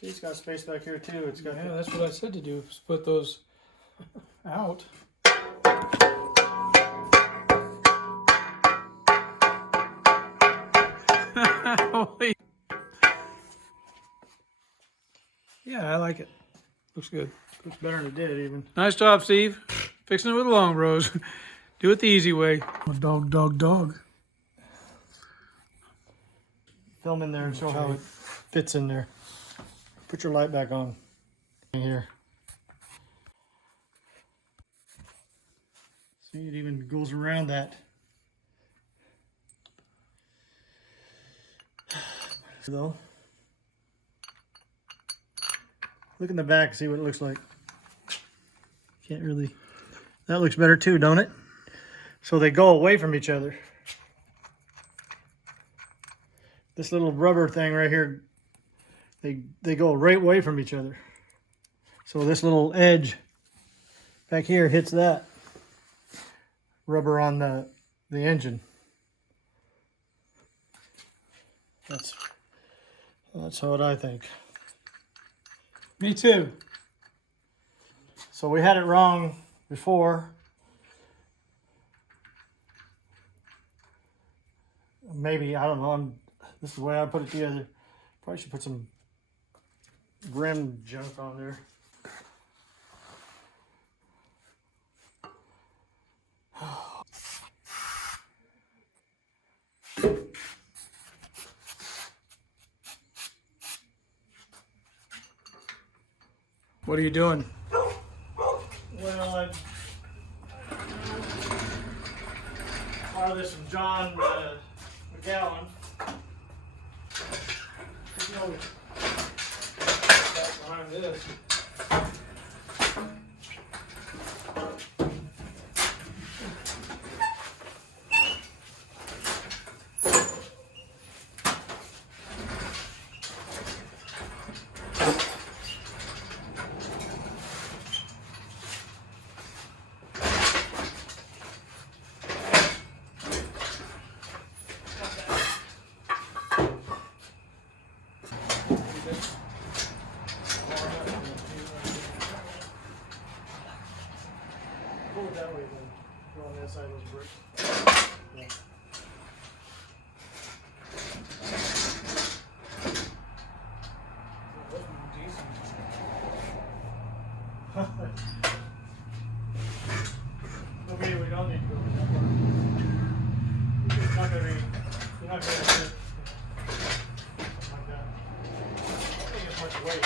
See, it's got space back here too. It's got. Yeah, that's what I said to do. Split those out. Yeah, I like it. Looks good. Looks better than it did even. Nice job, Steve. Fixing it with long rows. Do it the easy way. Dog, dog, dog. Film in there and show how it fits in there. Put your light back on. Here. See, it even goes around that. So, look in the back, see what it looks like. Can't really. That looks better too, don't it? So they go away from each other. This little rubber thing right here, they go right away from each other. So this little edge back here hits that rubber on the engine. That's what I think. Me too. So we had it wrong before. Maybe, I don't know, this is the way I put it together. Probably should put some grim junk on there. What are you doing? Well, I borrowed this from John McGowan. Back behind this. Pull it that way then. Go on the inside of those bricks. Yeah. Okay, we don't need to go that far. It's not gonna be, you're not gonna fit something like that. I don't think it's much weight.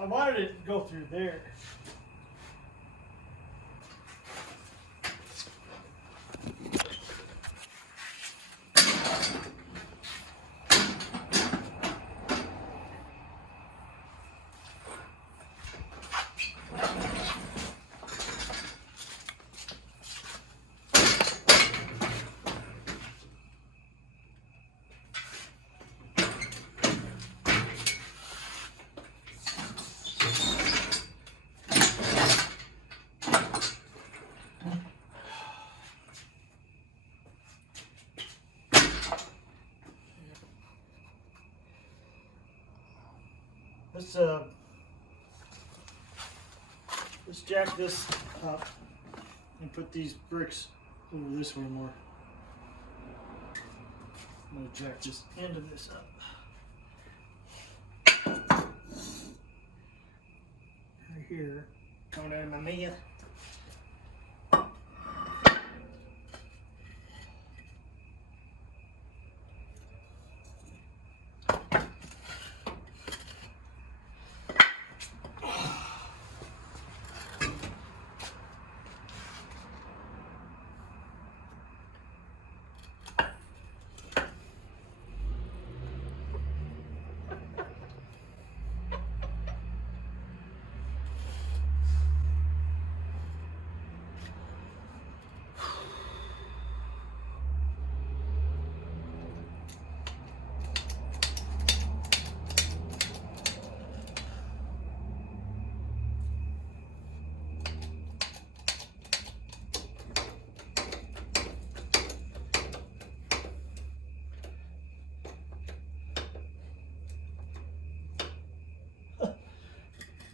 I wanted it to go through there. Let's jack this up and put these bricks over this way more. I'm going to jack this end of this up. Right here. Coming out of my mouth.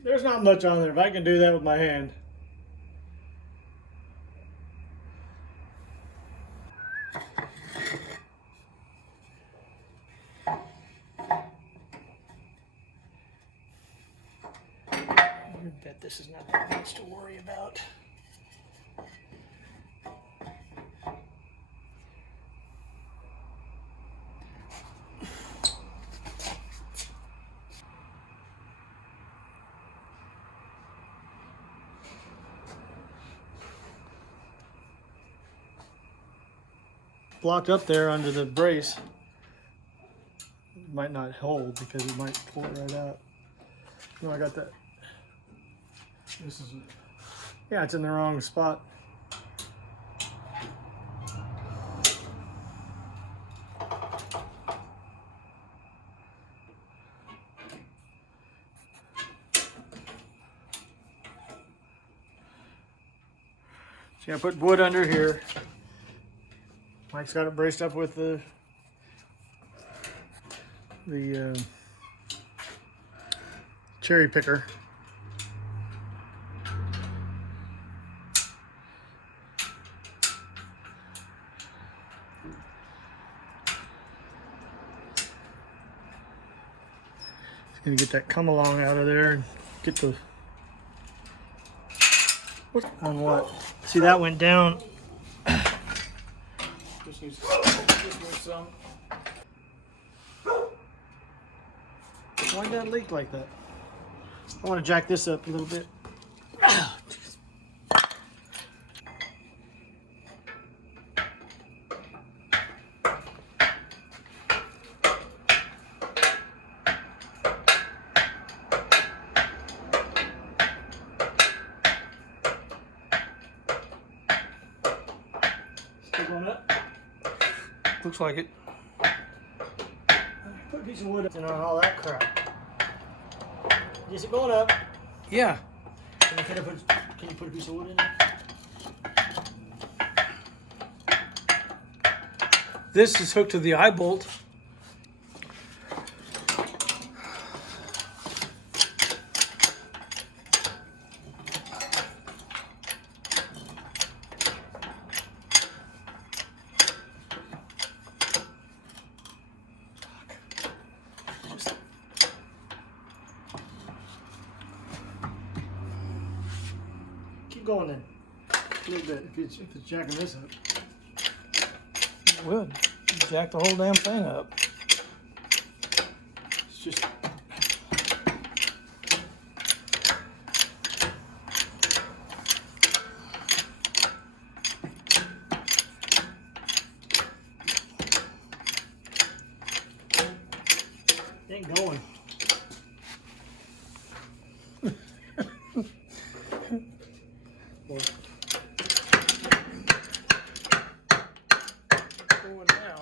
There's not much on there. If I can do that with my hand. I bet this is not that much to worry about. Blocked up there under the brace. It might not hold because it might pull it right out. No, I got that. This is it. Yeah, it's in the wrong spot. See, I put wood under here. Mike's got it braced up with the cherry picker. Just gonna get that come along out of there and get the on what? See, that went down. Just needs some. Why'd that leak like that? I want to jack this up a little bit. Still going up? Looks like it. Put a piece of wood in on all that crap. Is it going up? Yeah. Can you put a piece of wood in there? This is hooked to the eye bolt. Keep going then. A little bit. If it's jacking this up. It would. Jack the whole damn thing up. It's just. It ain't going. Going now.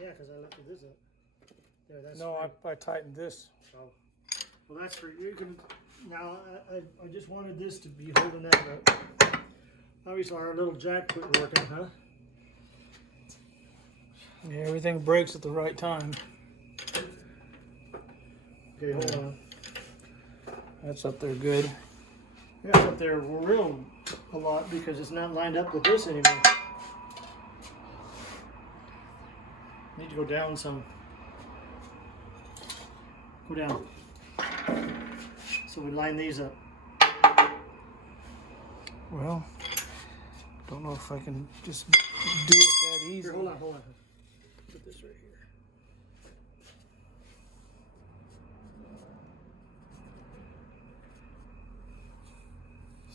Yeah, because I lifted this up. There, that's No, right. I tightened this. Oh. Well, that's for you. Can now. I just wanted this to be holding that up. Obviously, our little jack quit working, huh? Yeah, everything breaks at the right time. Okay, hold on. That's up there good. Yeah, it's up there real a lot because it's not lined up with this anymore. Need to go down some. Go down. So we line these up. Well, don't know if I can just do it that easy. Here, hold on, hold on. Put this right here.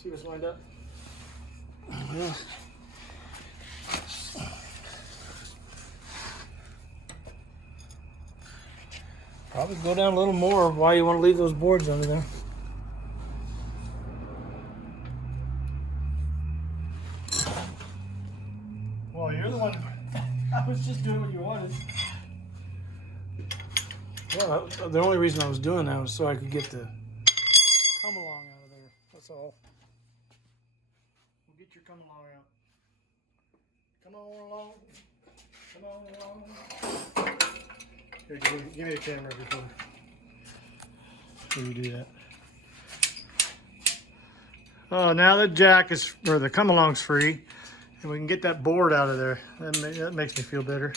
See what's lined up? Yeah. Probably go down a little more. Why you want to leave those boards under there? Well, you're the one. I was just doing what you wanted. Well, the only reason I was doing that was so I could get the come along out of there. That's all. We'll get your come along out. Come on along. Come on along. Here, give me the camera before. So you do that. Oh, now the jack is, or the come along's free, and we can get that board out of there. That makes me feel better.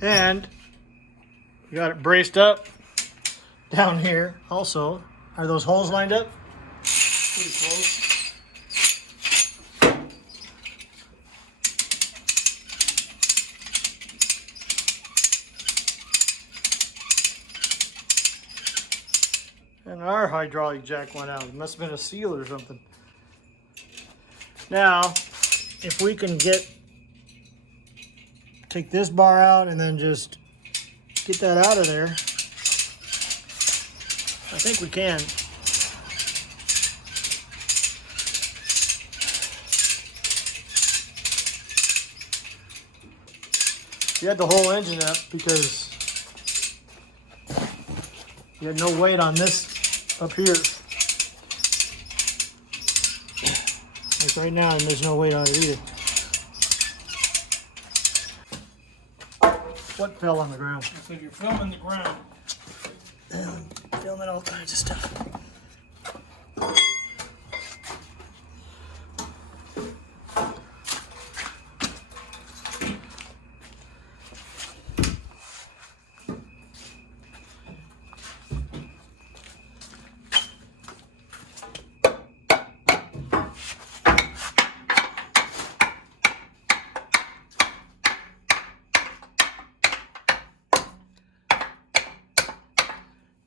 And we got it braced up down here also. Are those holes lined up? Pretty close. And our hydraulic jack went out. It must have been a seal or something. Now, if we can take this bar out and then just get that out of there. I think we can. You had the whole engine up because you had no weight on this up here. Like right now, and there's no weight on it either. What fell on the ground? I said you're filming the ground. Filming all kinds of stuff.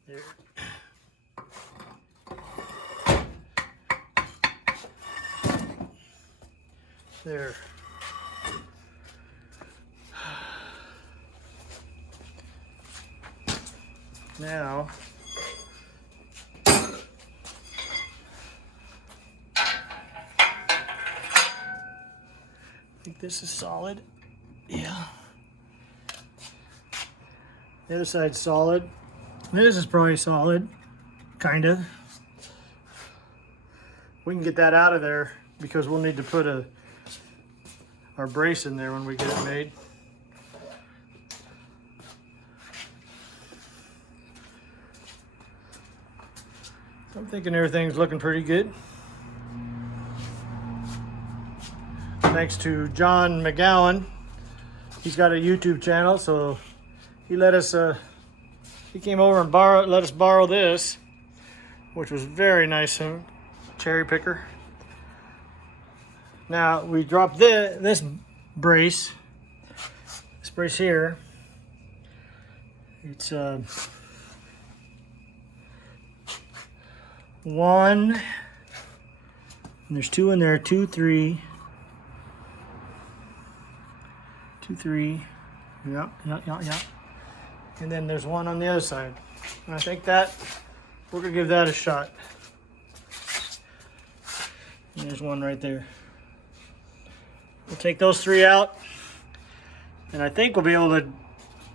There. There. Now, I think this is solid. Yeah. The other side's solid. This is probably solid, kind of. We can get that out of there because we'll need to put our brace in there when we get it made. So I'm thinking everything's looking pretty good. Thanks to John McGowan. He's got a YouTube channel, so he let us he came over and let us borrow this, which was very nice of him. Cherry picker. Now we dropped this brace here. It's one, and there's two in there, 2, 3, 2, 3. Yep. And then there's one on the other side. And I think that we're gonna give that a shot. And there's one right there. We'll take those 3 out, and I think we'll be able to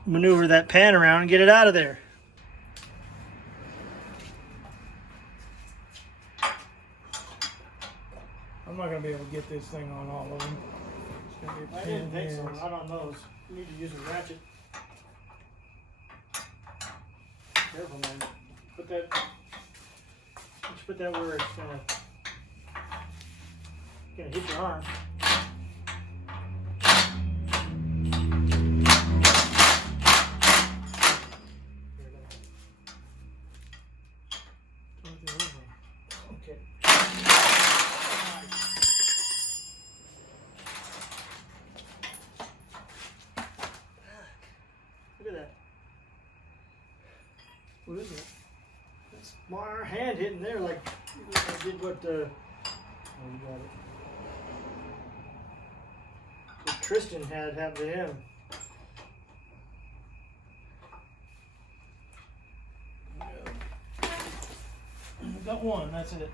maneuver that pan around and get it out of there. I'm not gonna be able to get this thing on all of them. It's gonna be a I pain didn't in the think so, ass. not on those. You need to use a ratchet. Careful, man. Put that where it's gonna hit your arm. Okay. Look at that. What is it? That's our hand hitting there like I did what oh, you got it. What Tristan had happened to him. We've got one, that's it.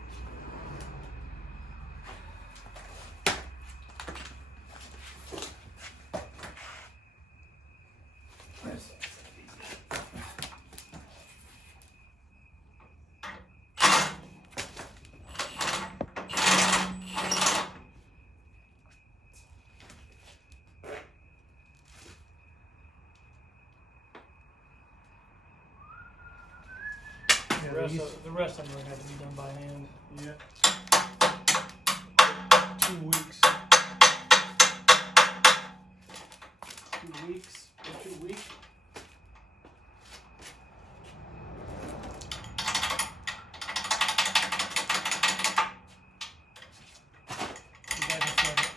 Yeah, The rest of them are going to have to be done by hand. Yeah. 2 weeks. 2 weeks. Or 2 weeks. You got to set it.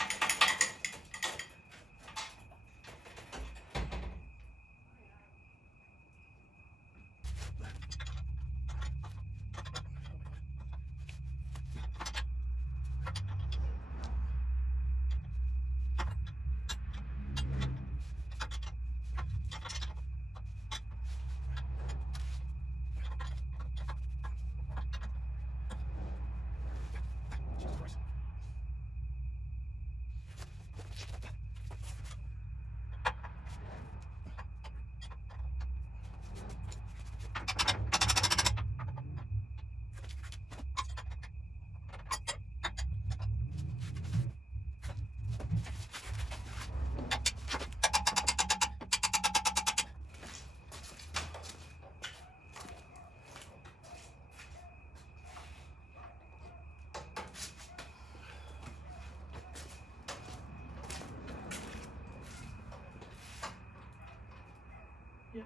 Yep.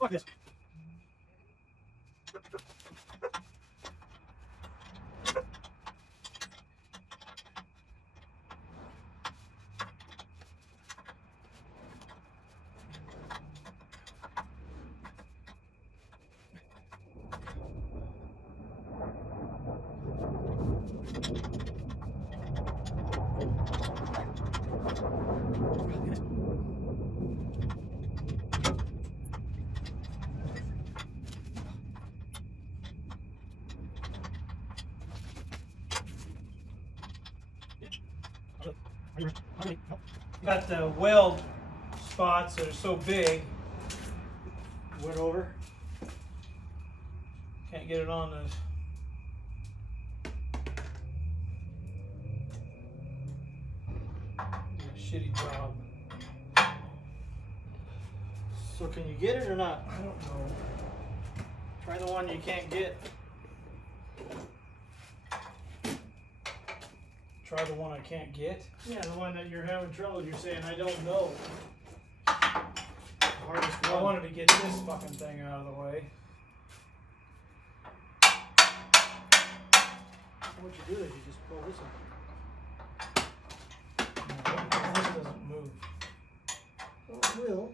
Fuck this. Got the weld spots that are so big, Went over. can't get it on those. Shitty job. So can you get it or not? I don't know. Try the one you can't get. Try the one I can't get. Yeah, the one that you're having trouble. You're saying I don't know. Hardest I one. wanted to get this fucking thing out of the way. What you do is you just pull this up. No, this doesn't move. Oh, it will.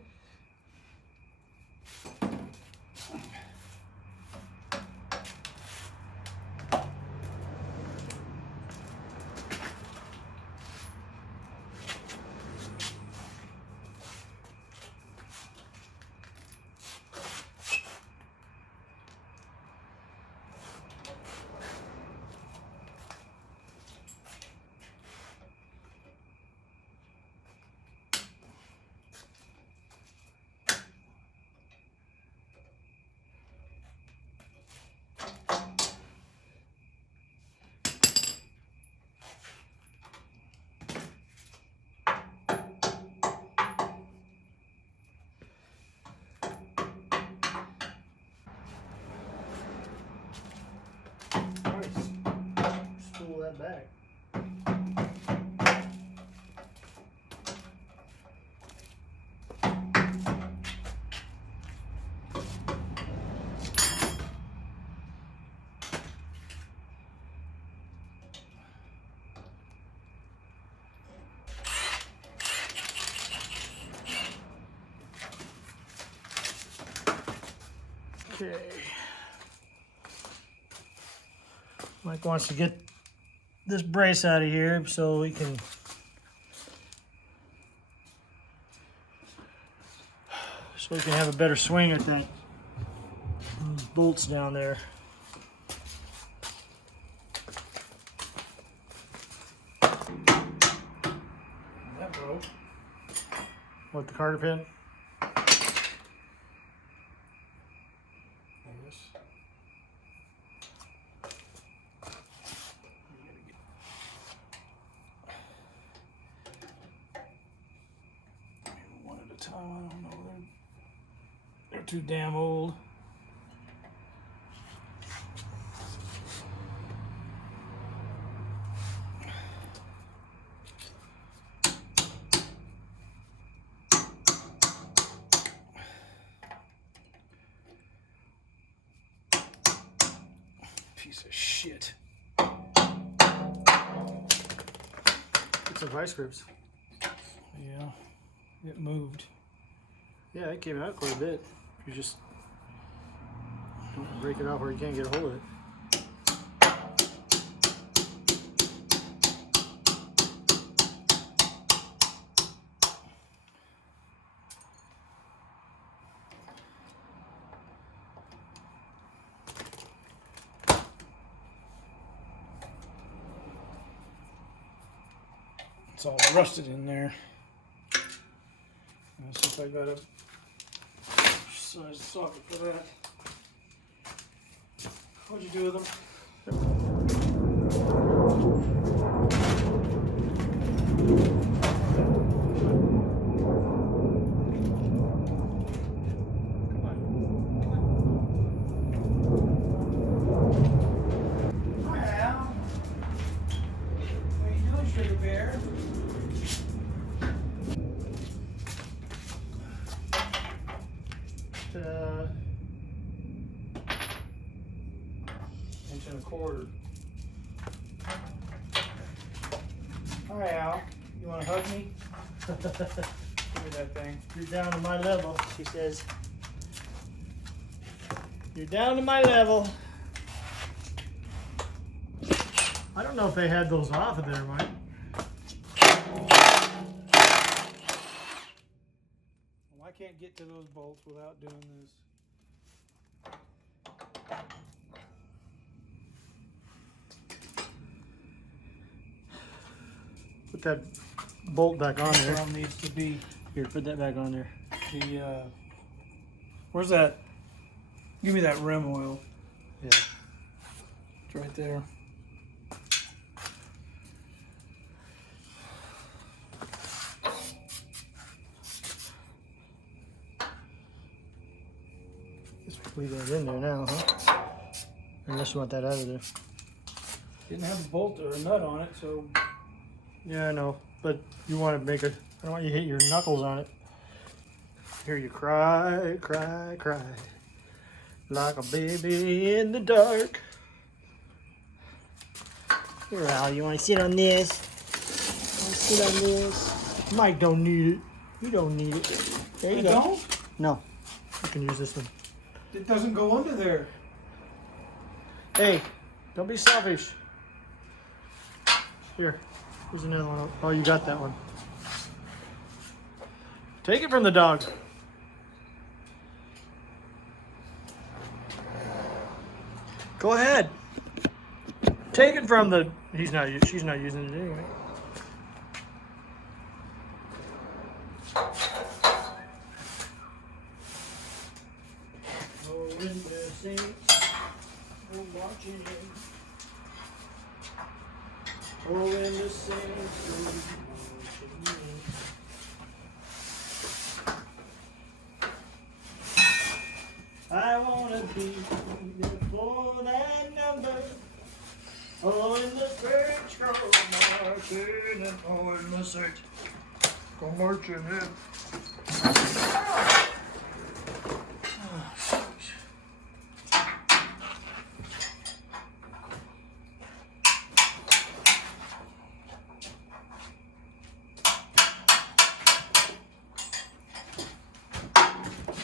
Spool that back. Okay. Mike wants to get this brace out of here so we can have a better swing at that. Those bolts down there. that, bro. What, the carter pin? I guess. One at a time. I don't know. They're too damn old. Piece of shit. It's some vice grips. Yeah, it moved. Yeah, it came out quite a bit. You just don't break it off where you can't get a hold of it. It's all rusted in there. Let's see if I got a size socket for that. What'd you do with them? Hi, Al. What are you doing, Sugar Bear? Inch and a quarter. Hi, Al. You want to hug me? Give me that thing. You're down to my level, she says. You're down to my level. I don't know if they had those off of there, Mike. Well, I can't get to those bolts without doing this. Put that bolt back on there. Drum needs to be Here, put that back on there. the. Where's that? Give me that rim oil. Yeah. It's right there. Just leave that in there now, huh? Unless you want that out of there. Didn't have a bolt or a nut on it, so. Yeah, I know. But you want to make it. I don't want you to hit your knuckles on it. Hear you cry, cry, cry. Like a baby in the dark. Here, Al, you want to sit on this? Want to sit on this? Mike don't need it. You don't need it. There you I go. don't? No. You can use this one. It doesn't go under there. Hey, don't be selfish. Here. Here's another one. Oh, you got that one. Take it from the dog. Go ahead. Take it from the. She's not using it anyway. Oh, in the saints, oh, watching him. Oh, in the saints, oh, watching him. I wanna be before that number. Oh, in the search, go marching in. Oh, in the search, go marching in.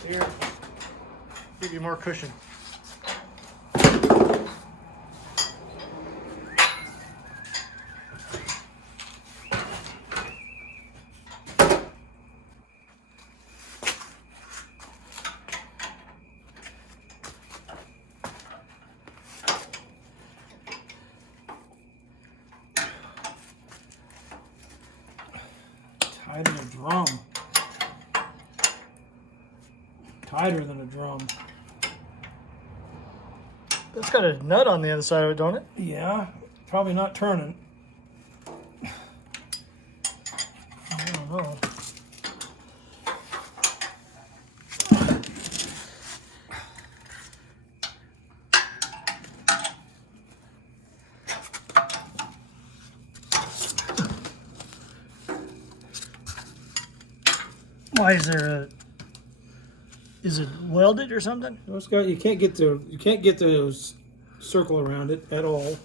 Here, give you more cushion. Tighter than a drum. Tighter than a drum. That's got a nut on the other side of it, don't it? Yeah, probably not turning. I don't know. Why is there a? Is it welded or something? No, it's got, you can't get the circle around it at all.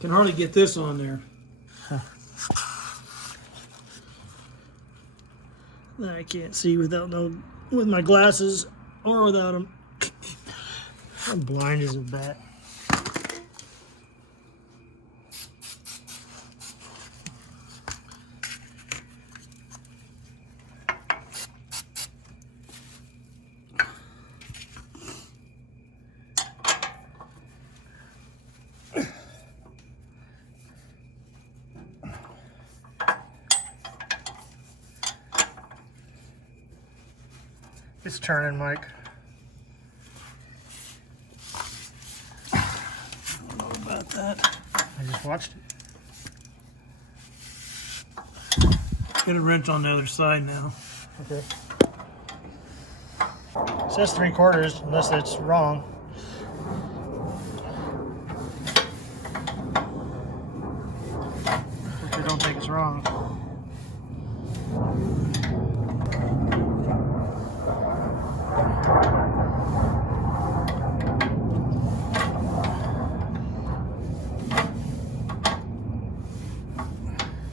Can hardly get this on there. I can't see with my glasses or without them. I'm blind as a bat. It's turning, Mike. I don't know about that. I just watched it. Get a wrench on the other side now. Okay. It says 3/4, unless it's wrong. Which I don't think it's wrong.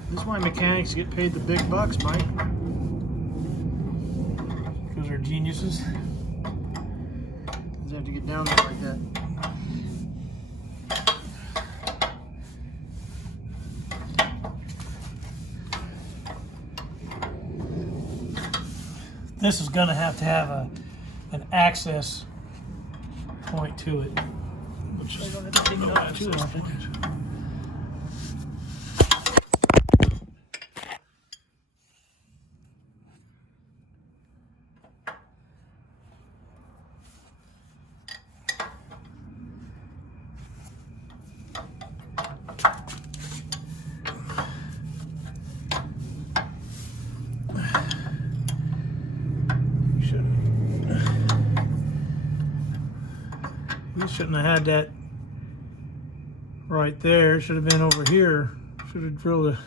This is why mechanics get paid the big bucks, Mike. Because they're geniuses. You have to get down there like that. This is going to have an access point to it. Which is don't have to take it off too often. You shouldn't have had that right there. It should have been over here. Should have drilled a...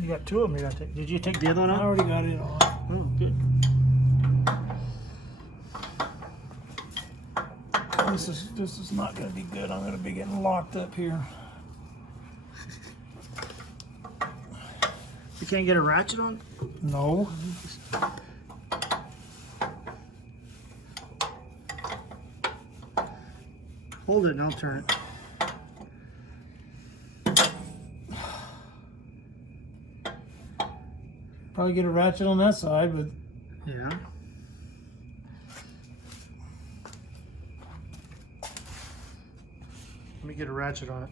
You got two of them you got to take. Did you take the other one I out? already got it off. Oh, good. This is not going to be good. I'm going to be getting locked up here. You can't get a ratchet on? No. Hold it and I'll turn it. Probably get a ratchet on that side, but Yeah. Let me get a ratchet on it.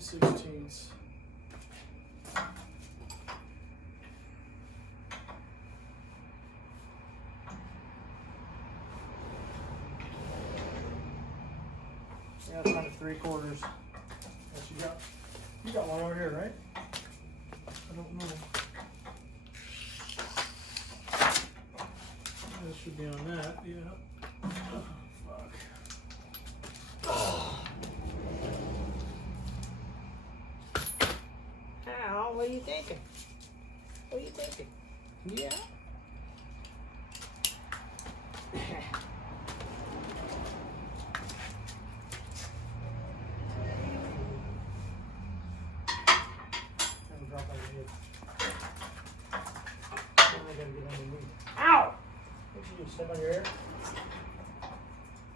Sixteenths. Yeah, it's kind of 3/4. Yes, you got one over here, right? I don't know. This should be on that, yeah. Oh, fuck. What are you thinking? What are you thinking? Yeah. You step on your ear.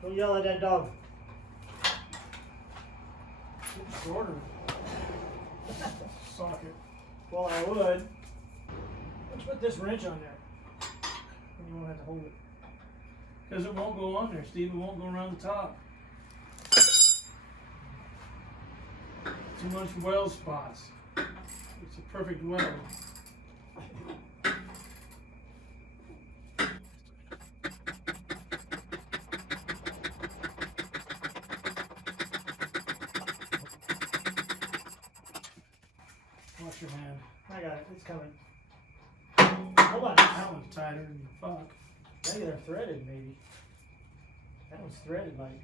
Don't yell at that dog. It's shorter. Socket. Well, I would. Let's put this wrench on there. And you won't have to hold it. Because it won't go on there, Steve. It won't go around the top. Too much weld spots. It's a perfect weld. Wash your hand. I got it. It's coming. Hold on. That one's tighter than fuck. Maybe they're threaded, maybe. That one's threaded, like.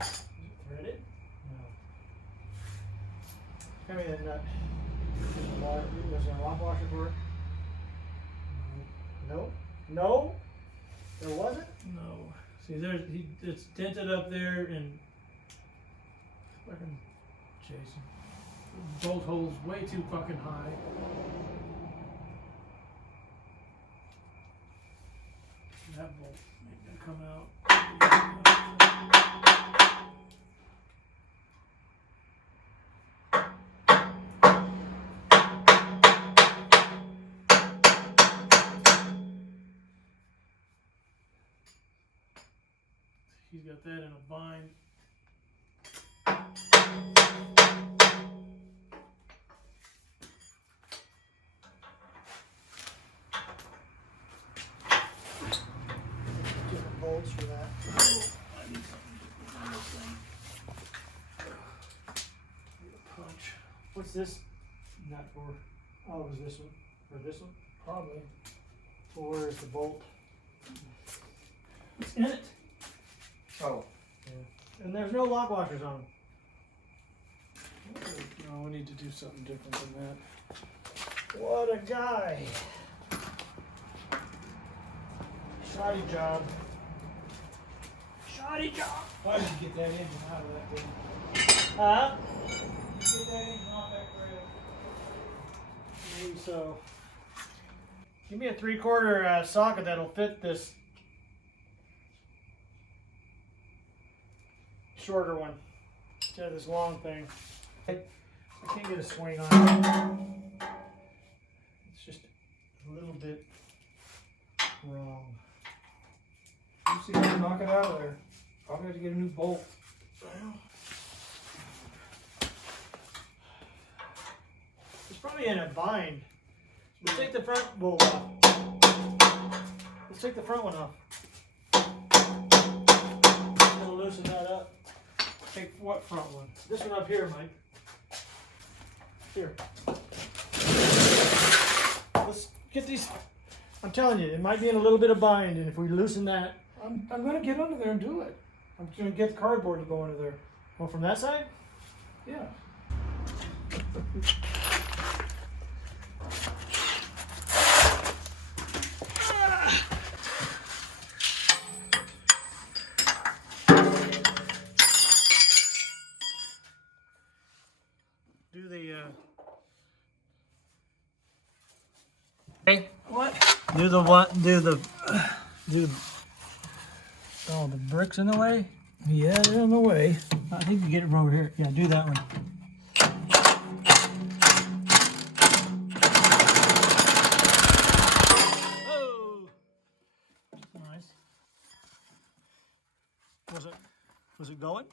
Is it threaded? No. Give me that nut. Was there a lock washer for it? No. No? There wasn't? No. See, it's dented up there and fucking Jason. Bolt hole's way too fucking high. That bolt ain't gonna come out. He's got that in a bind. Different bolts for that. I need something different on this thing. Need a punch. What's this nut for? Oh, it was this one? Or this one? Probably. Well, where's the bolt? It's in it. Oh. Yeah. And there's no lock washers on them. No, we need to do something different than that. What a guy. Shoddy job. Shoddy job. Why did you get that engine out of that thing? Huh? Get that engine off that grill. Maybe so. Give me a 3/4 socket that'll fit this shorter one instead of this long thing. I can't get a swing on it. It's just a little bit wrong. You see how to knock it out of there. Probably have to get a new bolt. It's probably in a bind. Let's take the front bolt off. Let's take the front one off. I'm gonna loosen that up. Take what front one? This one up here, Mike. Here. Let's get these. I'm telling you, it might be in a little bit of bind, and if we loosen that. I'm gonna get under there and do it. I'm gonna get the cardboard to go under there. Well, from that side? Yeah. Do the. Hey. What? Do the what? Do the. Oh, the bricks in the way? Yeah, they're in the way. I think you get it from over here. Yeah, do that one. Oh! Nice. Was it going?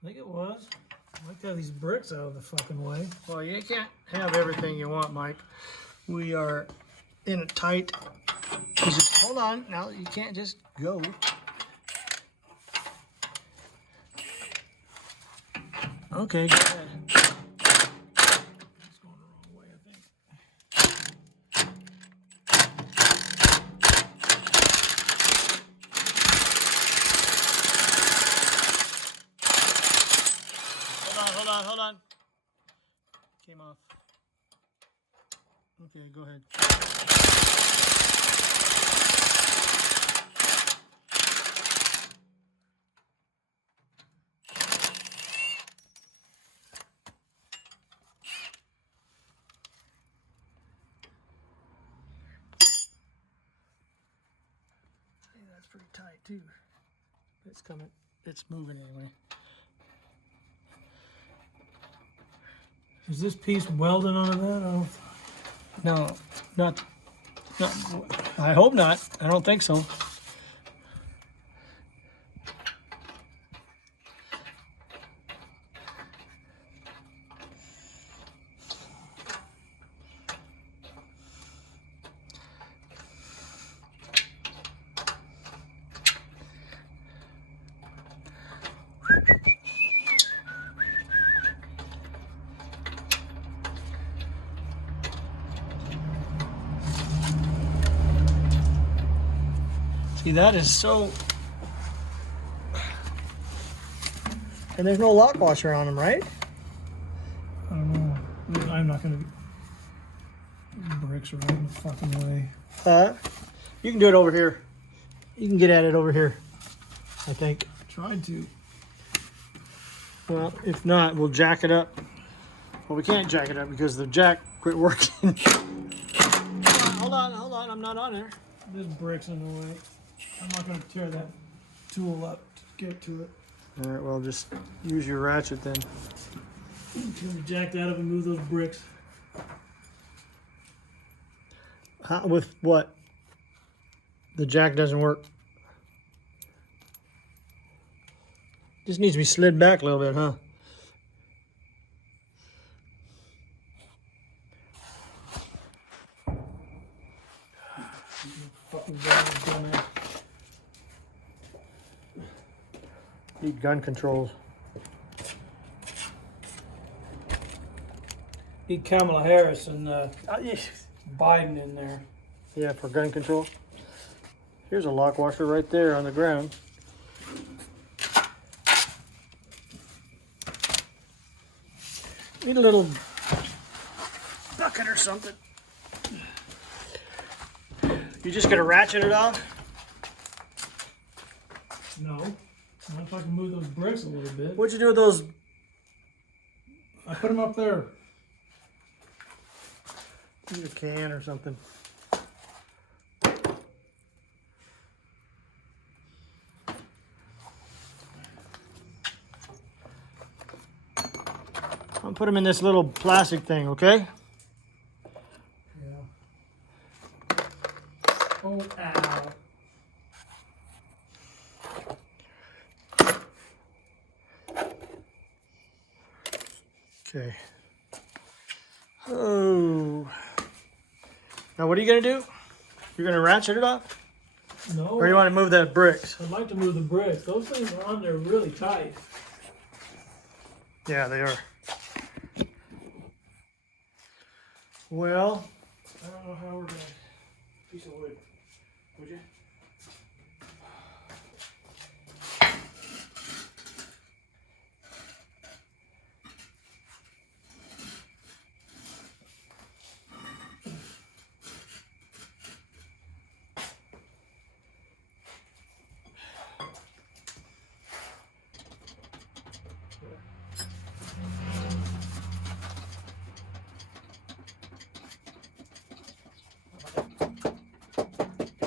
I think it was. I'd like to have these bricks out of the fucking way. Well, you can't have everything you want, Mike. We are in a tight position. Hold on. Now, you can't just go. Okay, go ahead. It's going the wrong way, I think. Hold on. Came off. Okay, go ahead. That's pretty tight too. It's coming. It's moving anyway. Is this piece welded onto that? Oh. No, not. I hope not. I don't think so. See, that is so... And there's no lock washer on them, right? I don't know. I'm not gonna. Bricks are right in the fucking way. You can do it over here. You can get at it over here, I think. Tried to. Well, if not, we'll jack it up. Well, we can't jack it up because the jack quit working. Hold on. I'm not on there. This brick's in the way. I'm not gonna tear that tool up to get to it. All right, well, just use your ratchet then. Can we jack that up and move those bricks? With what? The jack doesn't work. Just needs to be slid back a little bit, huh? Fucking dumbass. Need gun controls. Need Kamala Harris and Yes. Biden in there. Yeah, for gun control. Here's a lock washer right there on the ground. Need a little bucket or something. You just gonna ratchet it off? No. Not if I can move those bricks a little bit. What'd you do with those? I put them up there. Use a can or something. I'll put them in this little plastic thing, okay? Yeah. Oh, ow. Okay. Oh. Now what are you gonna do? You're gonna ratchet it off? No. Or you want to move that bricks? I'd like to move the bricks. Those things are on there really tight. Yeah, they are. Well, I don't know how we're gonna. Piece of wood. Would you?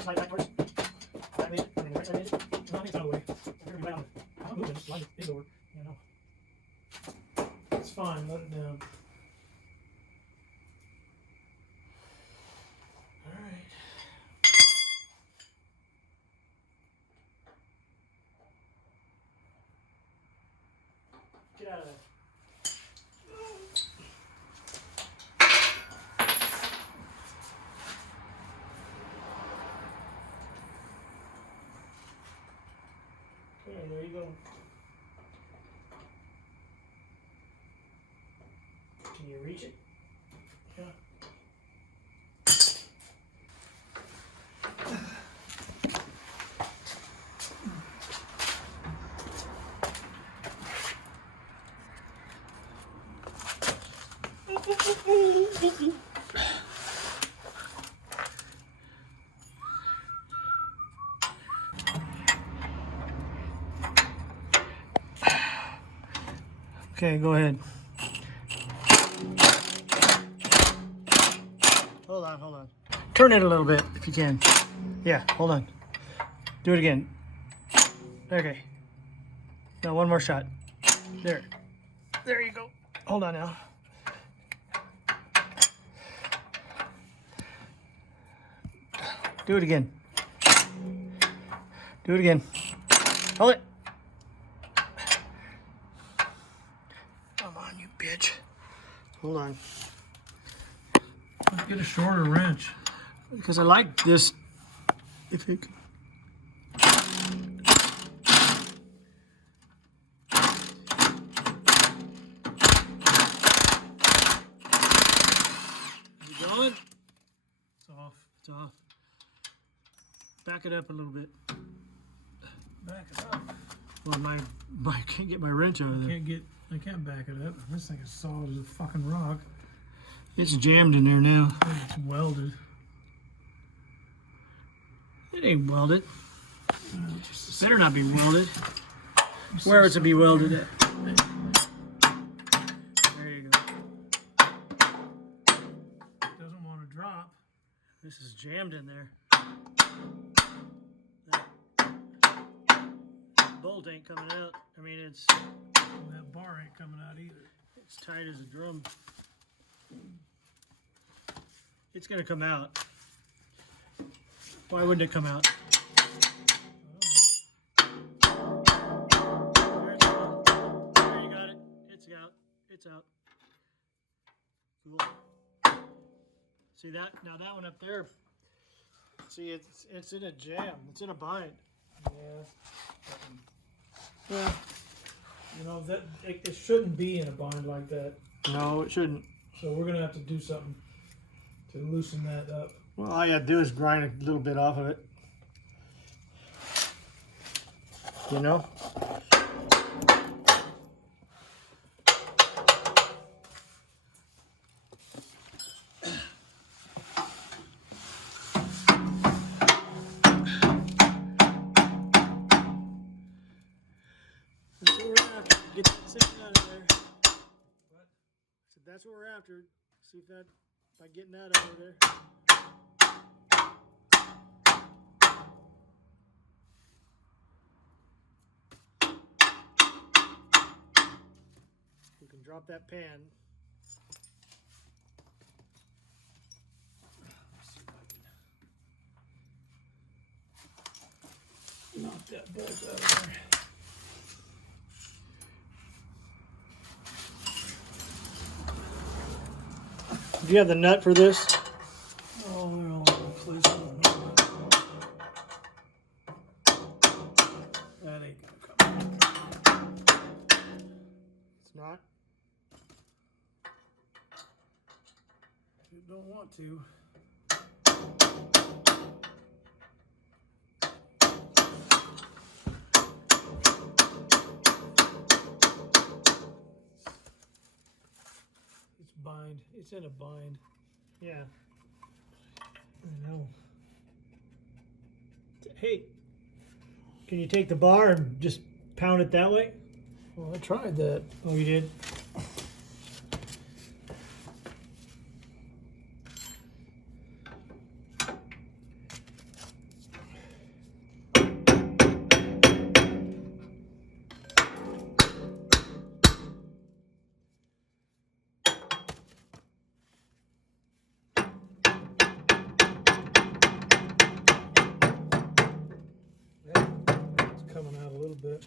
slide backwards. That made it. And then the right side made it. No, I think it's out of the way. I'm gonna be right on it. I'm not moving, just slide it over. Yeah, no. It's fine, let it down. Alright. Get out of there. Okay, there you go. Can you reach it? Yeah. Okay, go ahead. Hold on. Turn it a little bit if you can. Yeah, hold on. Do it again. Okay. Now one more shot. There. There you go. Hold on now. Do it again. Do it again. Hold it. Come on, you bitch. Hold on. Let's get a shorter wrench. Because I like this. If it. You going? It's off. It's off. Back it up a little bit. Back it up. Well, I can't get my wrench out of there. I can't back it up. This thing is solid as a fucking rock. It's jammed in there now. It's welded. It ain't welded. Better not be welded. Where is it be welded at? There you go. Doesn't want to drop. This is jammed in there. That bolt ain't coming out. I mean, it's That bar ain't coming out either. it's tight as a drum. It's gonna come out. Why wouldn't it come out? There it's out. There you got it. It's out. It's out. Cool. See that? Now that one up there. See, it's in a jam. It's in a bind. Yeah. Well, you know that it shouldn't be in a bind like that. No, it shouldn't. So we're gonna have to do something to loosen that up. Well, all you gotta do is grind a little bit off of it. You know? That's what we're after. Get that thing out of there. What? So that's what we're after. See if that, by getting that out of there. We can drop that pan. Knock that bolt out of there. Do you have the nut for this? Oh, they're all over the place. That ain't gonna come out. It's not. You don't want to. It's bind. It's in a bind. Yeah. I know. Hey, can you take the bar and just pound it that way? Well, I tried that. Oh, you did? It's coming out a little bit.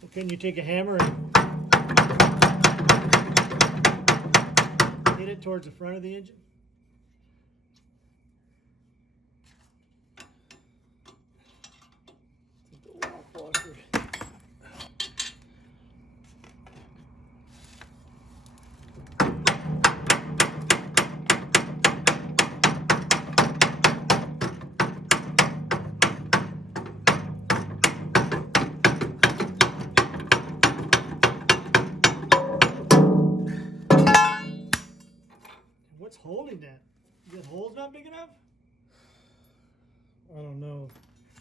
Well, can you take a hammer and hit it towards the front of the engine? The wall washer. What's holding that? The hole's not big enough? I don't know.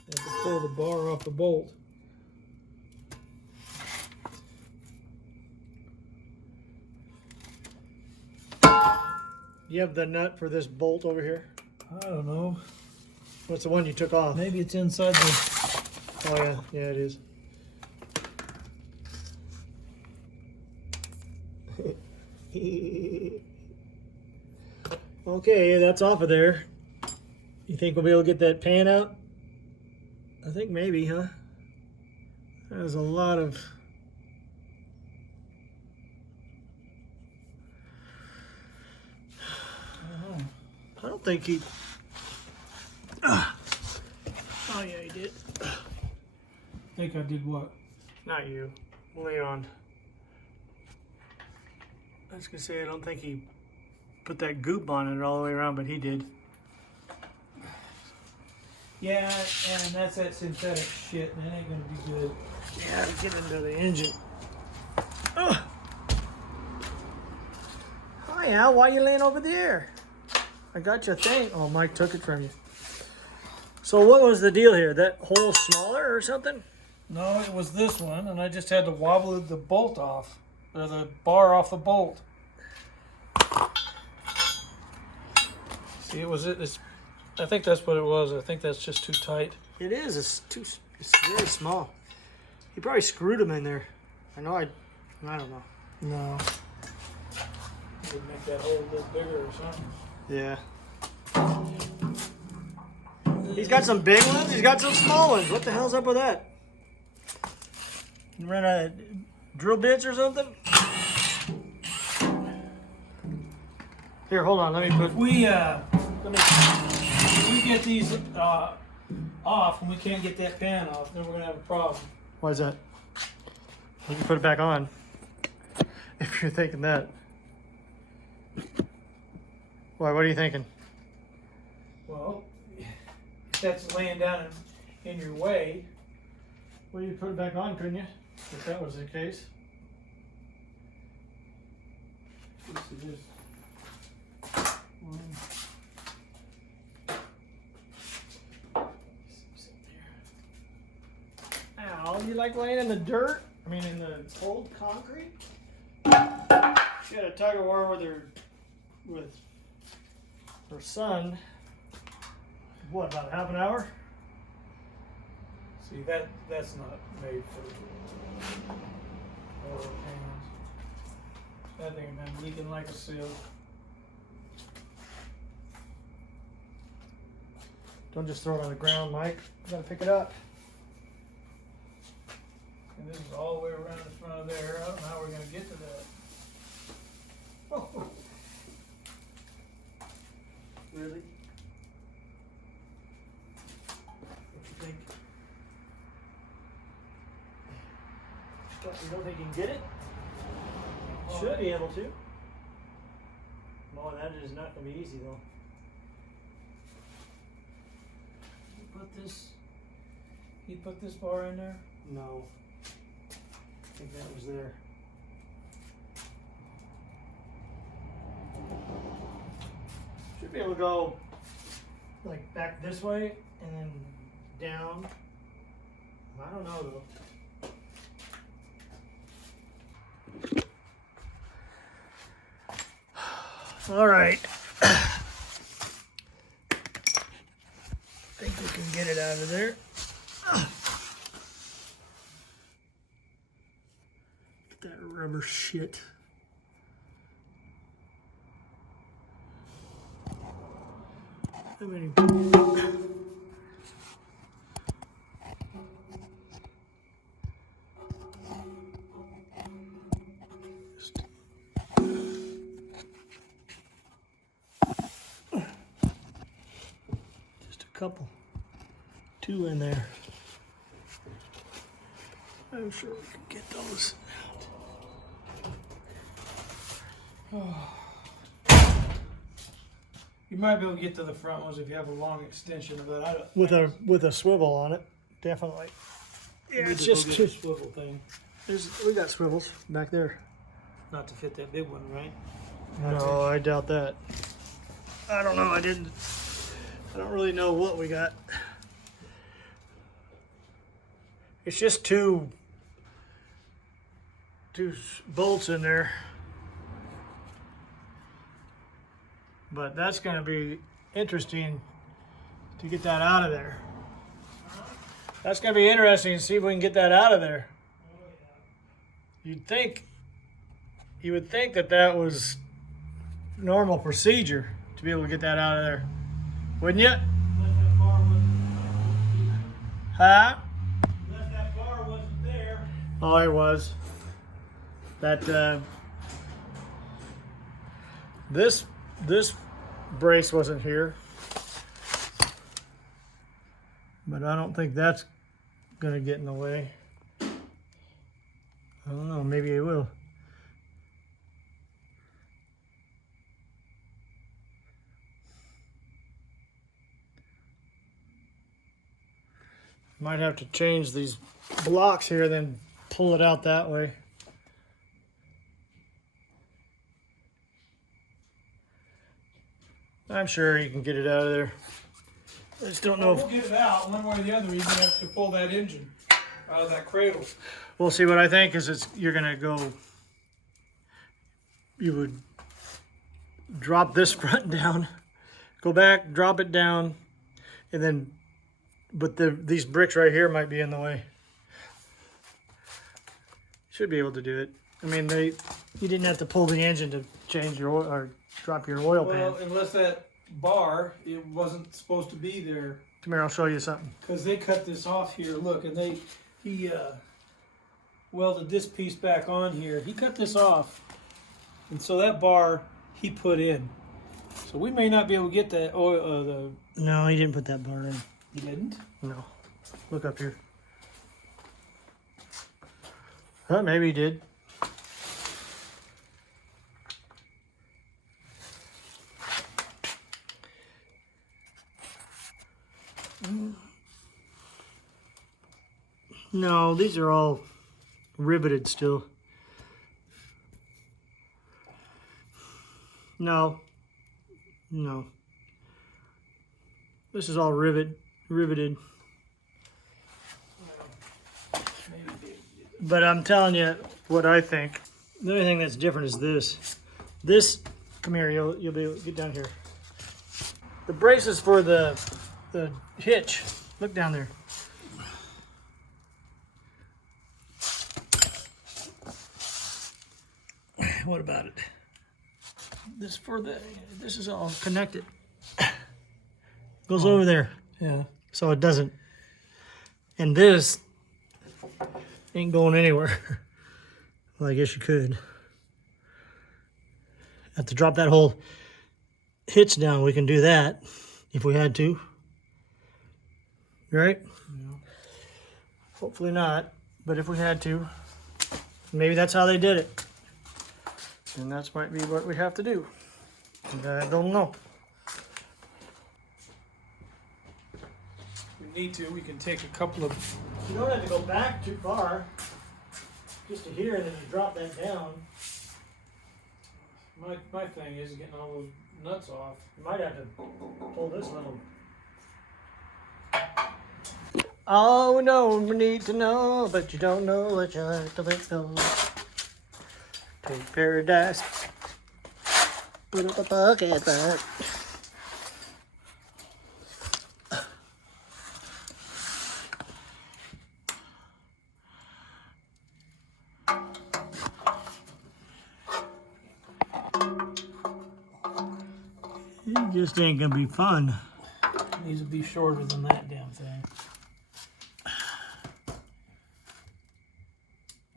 You have to pull the bar off the bolt. You have the nut for this bolt over here? I don't know. What's the one you took off? Maybe it's inside the. Oh yeah, yeah it is. Okay, that's off of there. You think we'll be able to get that pan out? I think maybe, huh? There's a lot of... I don't think he... Oh yeah, he did. I think I did what? Not you, Leon. I was gonna say, I don't think he put that goop on it all the way around, but he did. Yeah, and that's that synthetic shit, and it ain't gonna be good. Yeah, to get into the engine. Ugh. Hi, Al, why are you laying over there? I got your thing. Oh, Mike took it from you. So what was the deal here? That hole smaller or something? No, it was this one, and I just had to wobble the bolt off, or the bar off the bolt. See, it was it. I think that's what it was. I think that's just too tight. It is. It's very small. He probably screwed them in there. I know. I don't know. No. Would make that hole a little bigger or something. Yeah. He's got some big ones. He's got some small ones. What the hell's up with that? You ran out of drill bits or something? Here, hold on. Let me put. If we get these off and we can't get that pan off, then we're gonna have a problem. Why is that? You can put it back on. If you're thinking that. Why? What are you thinking? Well, if that's laying down in your way. Well, you put it back on, couldn't you? If that was the case. Yes, it is. Ow, you like laying in the dirt? I mean, in the cold concrete? She had a tug of war with her son. What, about half an hour? See, that's not made for oil pans. That thing has been leaking like a sieve. Don't just throw it on the ground, Mike. You gotta pick it up. And this is all the way around the front of there. I don't know how we're gonna get to that. Oh. Really? What you think? What, you don't think you can get it? Should be able to. No, that is not gonna be easy though. He put this bar in there? No. I think that was there. Should be able to go like back this way and then down. I don't know though. All right. I think we can get it out of there. That rubber shit. How many? Just a couple. Two in there. I'm sure we can get those out. You might be able to get to the front ones if you have a long extension of that. With a swivel on it, definitely. Yeah, it's just a swivel thing. we got swivels back there. Not to fit that big one, right? No, I doubt that. I don't know. I don't really know what we got. It's just two bolts in there. But that's going to be interesting to get that out of there. That's gonna be interesting to see if we can get that out of there. You would think that that was normal procedure to be able to get that out of there, wouldn't you? Unless that bar wasn't, Huh? unless that bar wasn't there. Oh, it was. That this brace wasn't here, but I don't think that's gonna get in the way. I don't know. Maybe it will. Might have to change these blocks here, then pull it out that way. I'm sure you can get it out of there. I just don't know We'll get it out one way or the other. You're gonna have to pull that engine out of that cradle. We'll see. What I think is you're gonna go. You would drop this front down, go back, drop it down, and then. But these bricks right here might be in the way. Should be able to do it. I mean, you didn't have to pull the engine to change your oil or drop your oil pan. Well, unless that bar, it wasn't supposed to be there. Come here, I'll show you something. Because they cut this off here. Look, and he welded this piece back on here. He cut this off, and so that bar he put in. So we may not be able to get that oil. No, he didn't put that bar in. He didn't? No. Look up here. Well, maybe he did. No, these are all riveted still. No. No. This is all riveted. But I'm telling you what I think. The only thing that's different is this. This, come here, you'll be able to get down here. The braces for the hitch. Look down there. What about it? This is all connected. Goes over there. Yeah. So it doesn't. And this ain't going anywhere. Well, I guess you could. Have to drop that whole hitch down. We can do that if we had to. Right? Yeah. Hopefully not. But if we had to, maybe that's how they did it. And that might be what we have to do. And I don't know. If we need to, we can take a couple of. You don't have to go back too far. Just to here, and then you drop that down. My thing is getting all those nuts off. You might have to pull this little. Oh, no, we need to know, but you don't know what you like to know. Take paradise. Put up a bucket back. It just ain't gonna be fun. It needs to be shorter than that damn thing.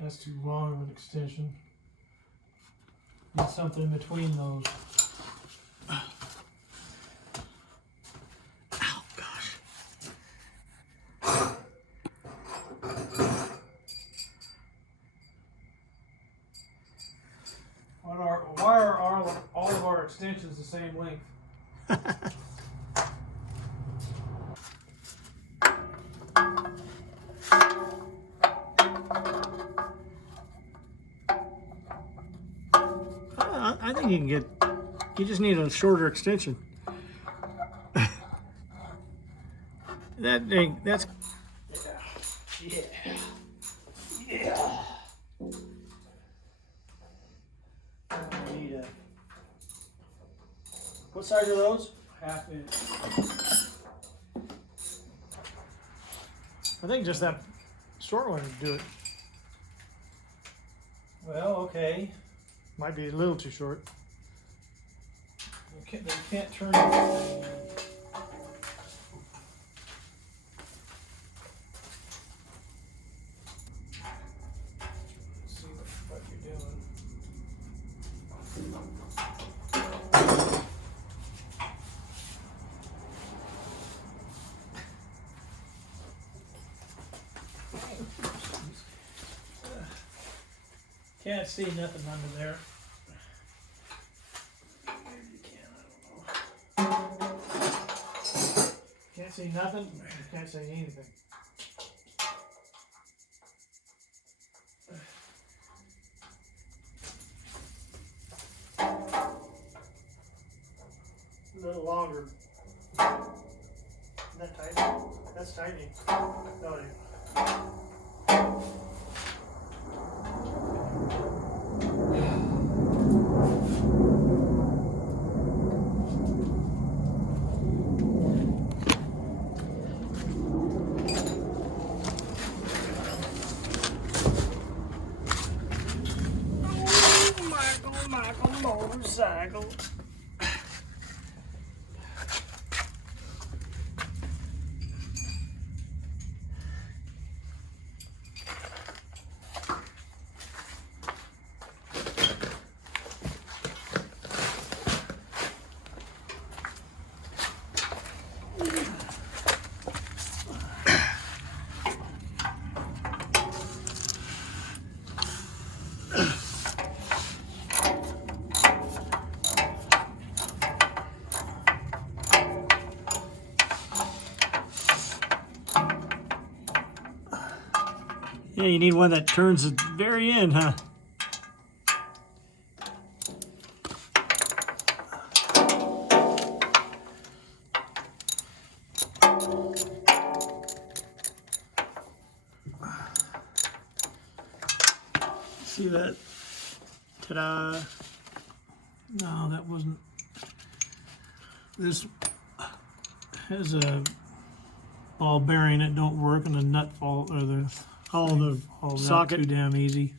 That's too long of an extension. Need something in between those. Oh gosh. Why are all of our extensions the same length? I think you can get. You just need a shorter extension. That's. Yeah. I need a. What size are those? Half inch. I think just that short one would do it. Well, okay. Might be a little too short. They can't turn it. See what you're doing. Can't see nothing under there. Maybe you can, I don't know. Can't see nothing. You can't see anything. A little longer. Isn't that tight? That's tightening. Oh, yeah. Michael motorcycle. Yeah, you need one that turns at the very end, huh? See that? Ta-da! No, that wasn't. This has a ball bearing that don't work, and the nut fall or the Socket. too damn easy.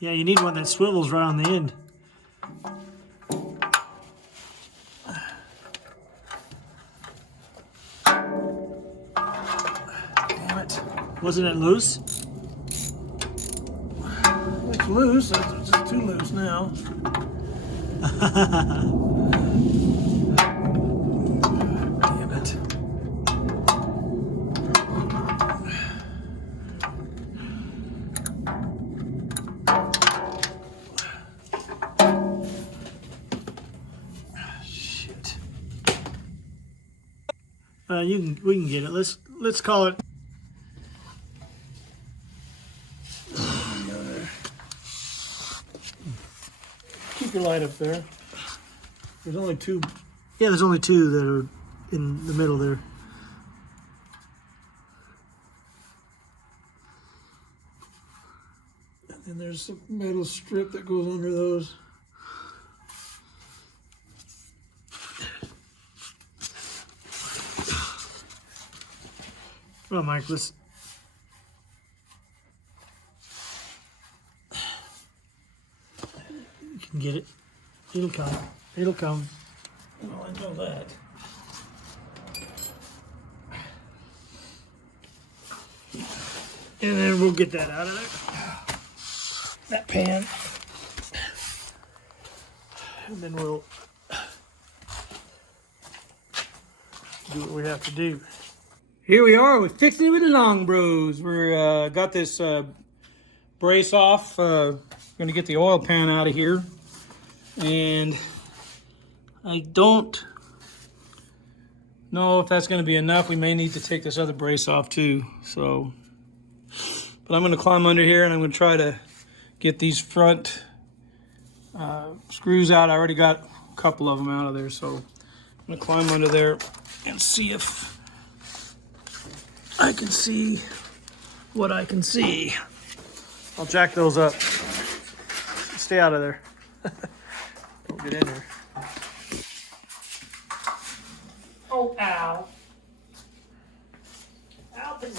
Yeah, you need one that swivels right on the end. Damn it! Wasn't it loose? It's loose. It's just too loose now. Damn it! Shit! We can get it. Let's call it. Keep your light up there. There's only two. Yeah, there's only two that are in the middle there. And then there's a metal strip that goes under those. Well, Mike, let's. You can get it. It'll come. It'll come. Well, I know that. And then we'll get that out of there. That pan. And then we'll do what we have to do. Here we are. We're fixing it with the long bros. We're got this brace off. Going to get the oil pan out of here, and I don't know if that's going to be enough. We may need to take this other brace off too. So, but I'm going to climb under here and I'm going to try to get these front screws out. I already got a couple of them out of there, so I'm going to climb under there and see if I can see what I can see. I'll jack those up. Stay out of there. Don't get in there. Ow, ow. Out there.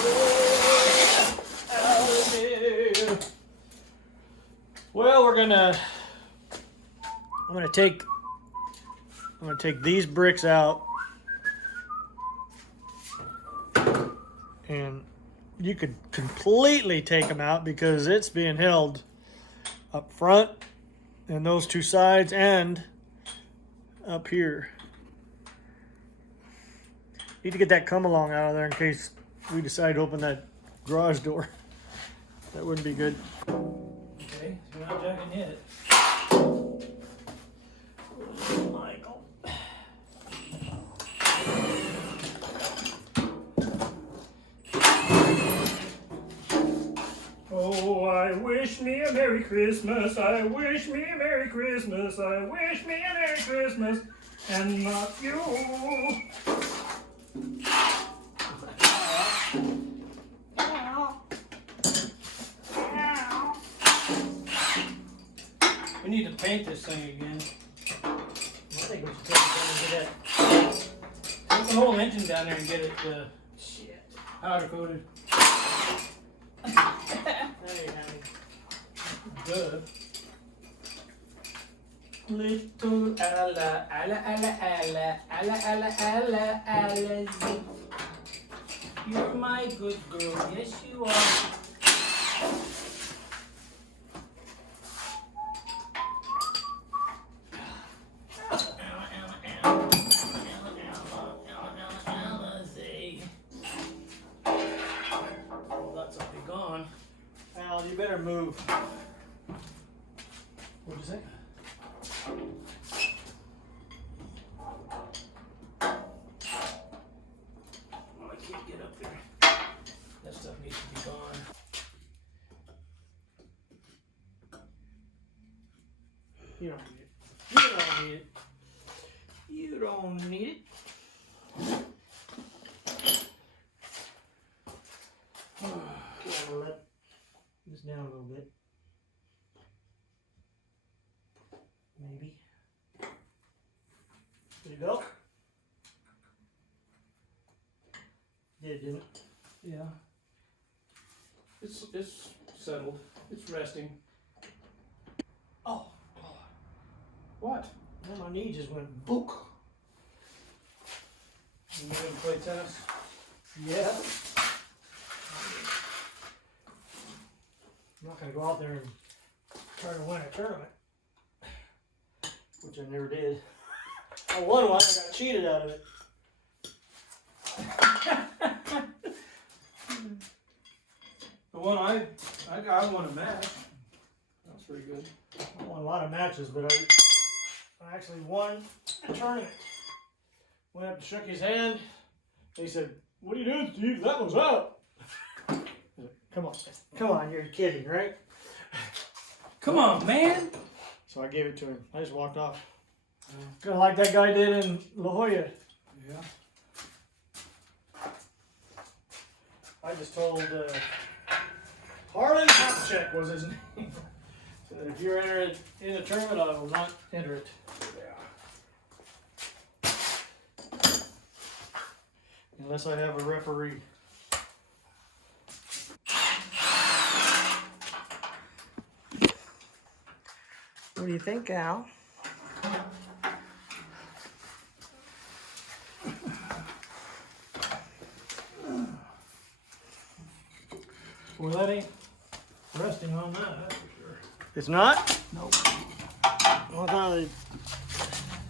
Well, I'm gonna take these bricks out, and you could completely take them out because it's being held up front and those two sides and up here. Need to get that come along out of there in case we decide to open that garage door. That wouldn't be good. Okay, so we're not jacking it. Michael. Oh, I wish me a Merry Christmas. I wish me a Merry Christmas. I wish me a Merry Christmas. And not you. We need to paint this thing again. I think we should take it and get Take the whole engine down there and get it powder coated. Duh. Little alla, alla, alla, alla, alla, alla, alla, alla, you're my good girl, yes you are. That's up and gone. Al, you better move. What'd you say? Oh, I can't get up there. That stuff needs to be gone. You don't need it. You don't need it. You don't need it. Yeah, we'll let this down a little bit. Maybe. There you go. Didn't it? Yeah. It's settled. It's resting. Oh. What? Well, my knee just went book. You gonna play tennis? Yeah. I'm not gonna go out there and try to win a tournament, which I never did. I won one. I got cheated out of it. The one I won a match. That's pretty good. I won a lot of matches, but I actually won a tournament. Went up and shook his hand. He said, "What are you doing, Steve? That one's out." I said, Come on, you're kidding, right? Come on, man. So I gave it to him. I just walked off. Kind of like that guy did in La Jolla. Yeah. I just told Harlan Hopcheck was his name. So that if you're entered in a tournament, I will not enter it. Yeah. Unless I have a referee. What do you think, Al? Well, that ain't resting on that, that's for sure. It's not? Nope. Well, I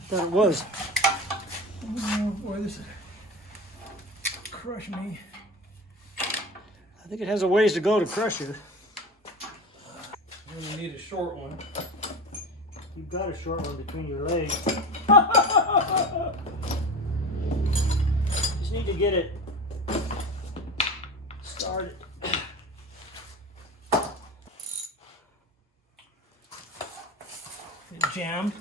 thought it was. Oh, boy, this is crush me. I think it has a ways to go to crush you. I'm gonna need a short one. You've got a short one between your legs. Just need to get it started. It jammed.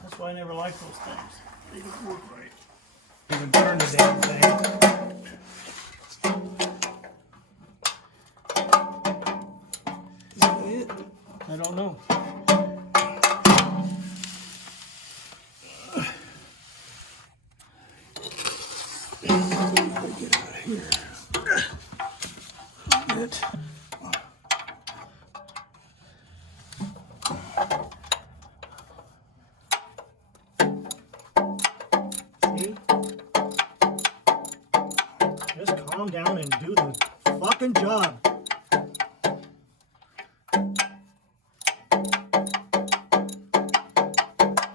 That's why I never liked those things. They don't work right. You can burn the damn thing. Is that it? I don't know. calm down and do the fucking job.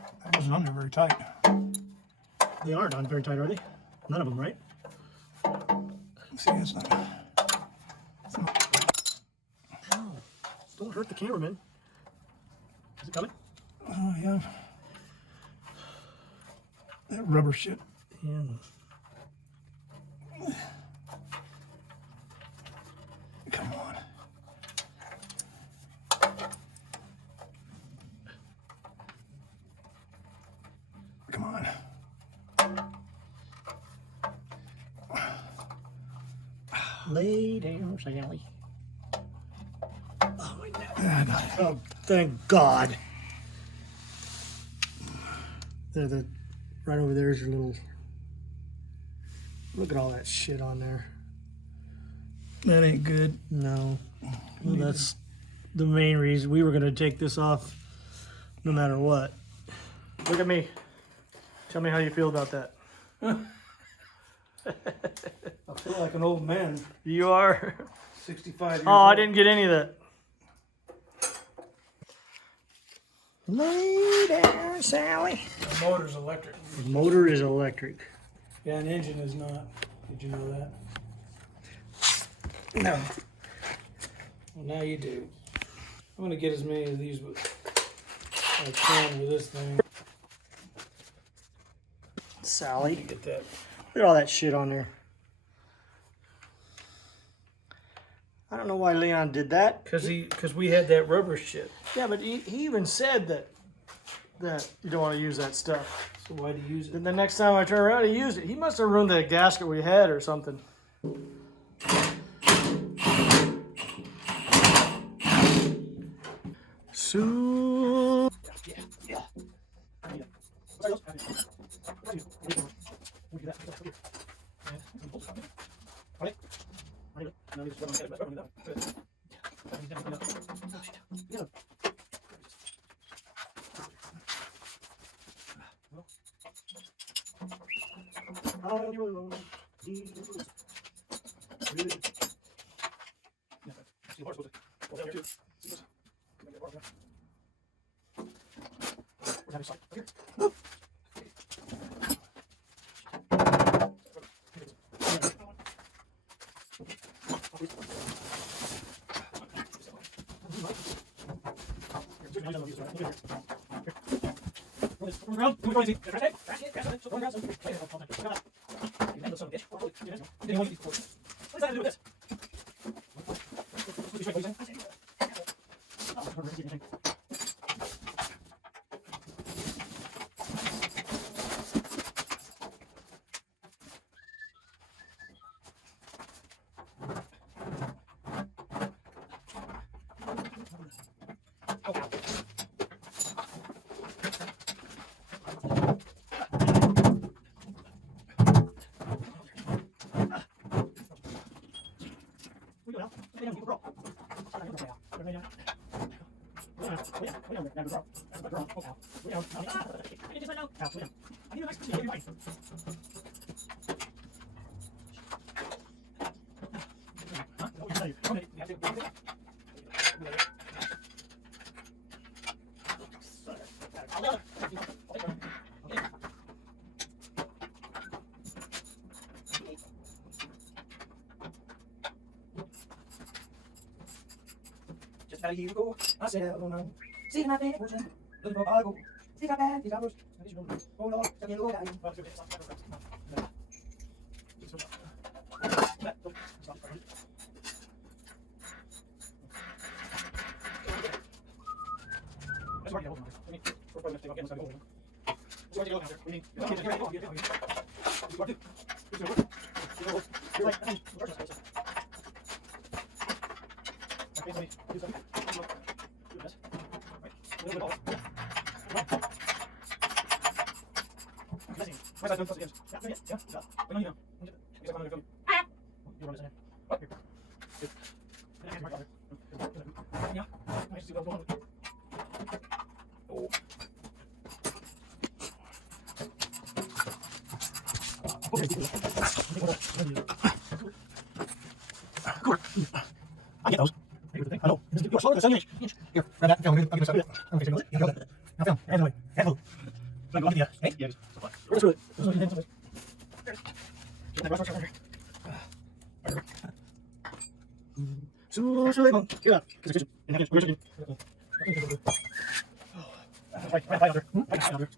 That wasn't on there very tight. They aren't on very tight, are they? None of them, right? See, it's not. Oh, don't hurt the cameraman. Is it coming? Oh, yeah. That rubber shit. Yeah. Come on. Come on. Lay down, Sally. Oh, my neck. Ah, Oh, thank God. There, right over there is your little. Look at all that shit on there. that ain't good. No, well, that's the main reason we were gonna take this off, no matter what. Look at me. Tell me how you feel about that. I feel like an old man, You are. 65 years Oh, old. I didn't get any of that. Lay down, Sally. The motor's electric. The motor is electric. Yeah, an engine is not. Did you know that? No. Well, now you do. I'm gonna get as many of these as I can with this thing. Sally. Get that. Look at all that shit on there. I don't know why Leon did that. Because we had that rubber shit. Yeah, but he even said that you don't want to use that stuff. So why'd you use it? Then the next time I turn around, he used it. He must have ruined the gasket we had or something. So yeah. Just about a year ago, I sailed on a sea my big ocean, looking for cargo. Think I bad, these hours, oh Lord, stuck in the water. It's only an inch. Here, grab that. I'll give it a second. Okay, take a look. Here, go. Now, Phil, hands away. Hands low. Go on, yeah. Hey? Yeah, just screw it. So, get up. Right under. Right under.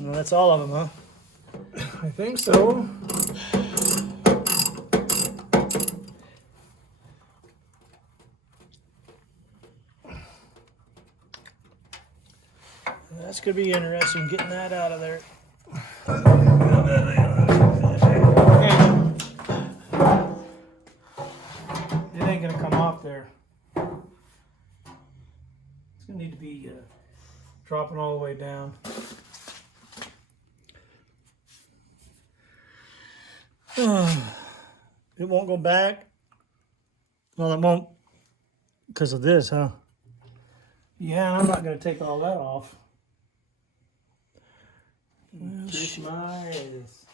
Well, that's all of them, huh? I think so. That's gonna be interesting getting that out of there. It ain't gonna come off there. It's gonna need to be dropping all the way down. It won't go back. Well, it won't because of this, huh? Yeah, and I'm not gonna take all that off. Kiss my ass.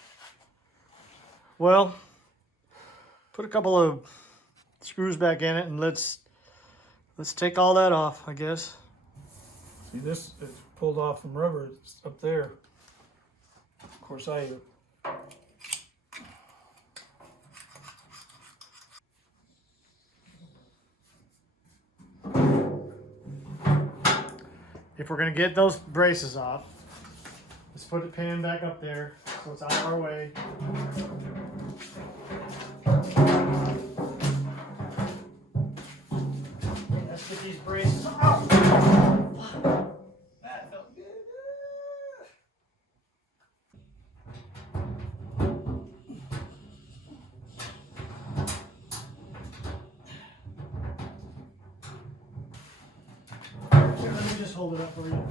Well, put a couple of screws back in it and let's take all that off, I guess. See, this is pulled off from rubber. It's up there. Of course, If we're gonna get those braces off, let's put the pin back up there so it's out of our way. Let's get these braces off. That felt good. Here, let me just hold it up for you.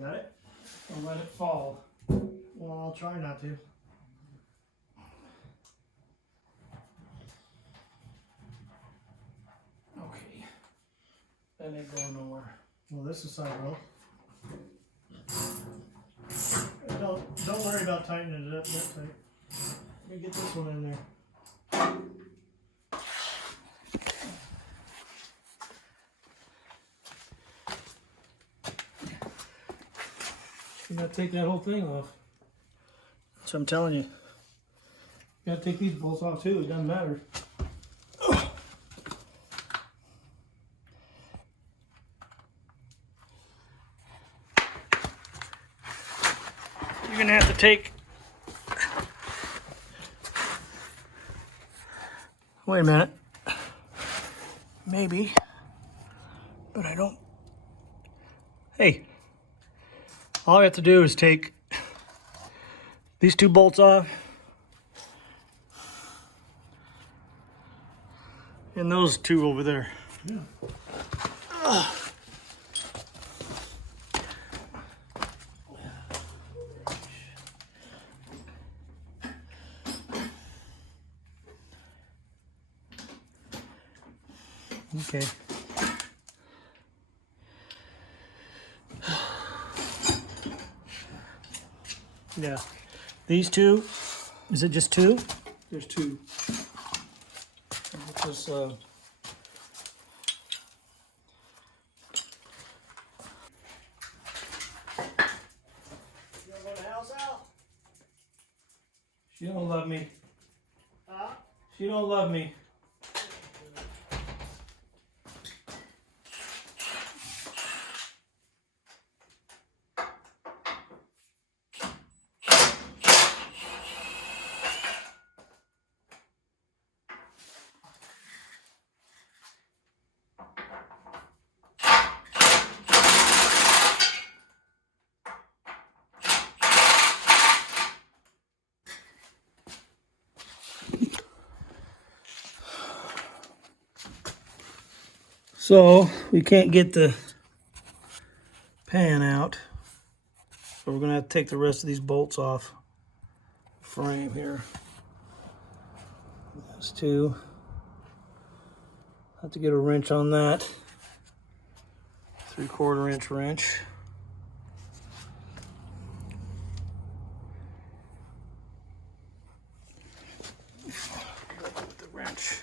Got it? Don't let it fall. Well, I'll try not to. Okay. That ain't going nowhere. Well, this is sidewell. Don't worry about tightening it up that tight. Let me get this one in there. You gotta take that whole thing off. That's what I'm telling you. You gotta take these bolts off too. It doesn't matter. You're gonna have to take. Wait a minute. Maybe. But I don't. Hey. All I have to do is take these two bolts off. And those two over there. Yeah. Okay. Yeah. These two, is it just two? There's two. This, You wanna go to the house out? she don't love me. Huh? She don't love me. So we can't get the pan out. So we're gonna have to take the rest of these bolts off the frame here. That's two. Have to get a wrench on that. 3/4 inch wrench. With the wrench.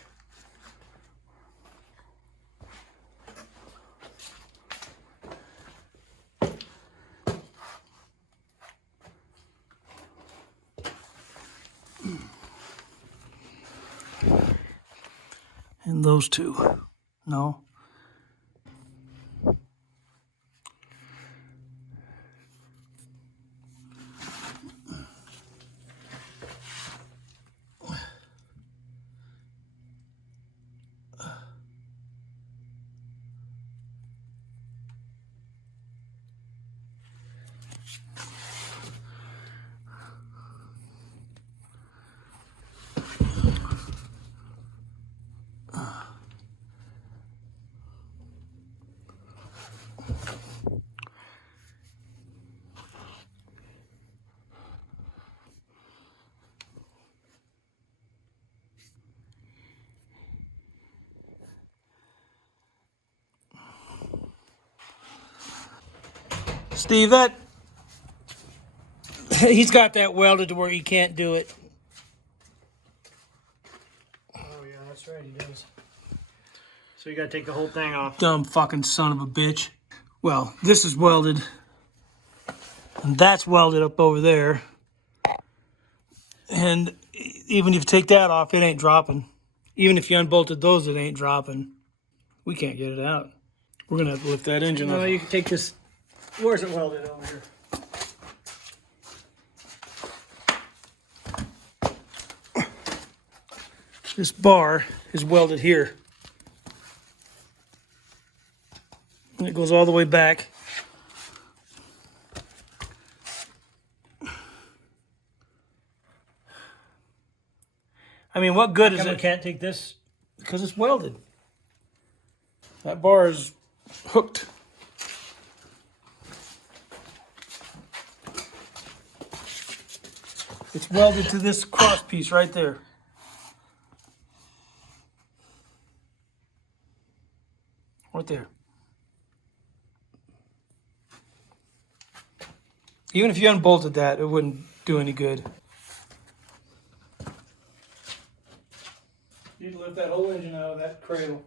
And those two. No. Steve, that he's got that welded to where you can't do it. Oh yeah, that's right, he does. So you gotta take the whole thing off. Dumb fucking son of a bitch. Well, this is welded. And that's welded up over there. And even if you take that off, it ain't dropping. Even if you unbolted those, it ain't dropping. We can't get it out. We're gonna have to lift that engine No, up. you can take this. Where's it welded over here? This bar is welded here. And it goes all the way back. I mean, what good is We it? can't take this. Because it's welded. That bar is hooked. It's welded to this cross piece right there. Right there. Even if you unbolted that, it wouldn't do any good. You need to lift that whole engine out of that cradle.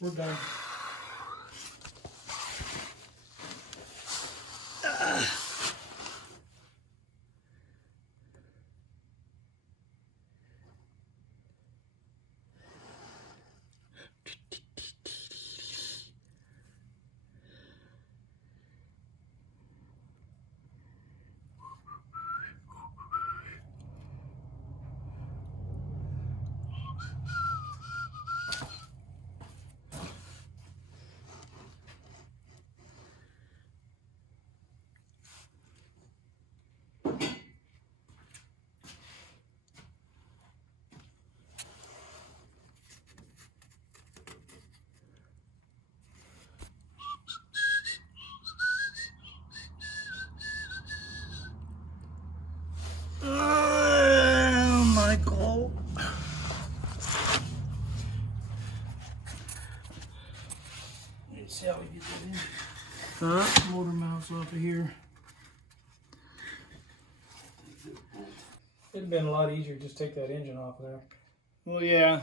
We're done. Michael. Let's see how we get that in. Huh? Motor mount. off of here. It'd been a lot easier to just take that engine off of there. Well, yeah,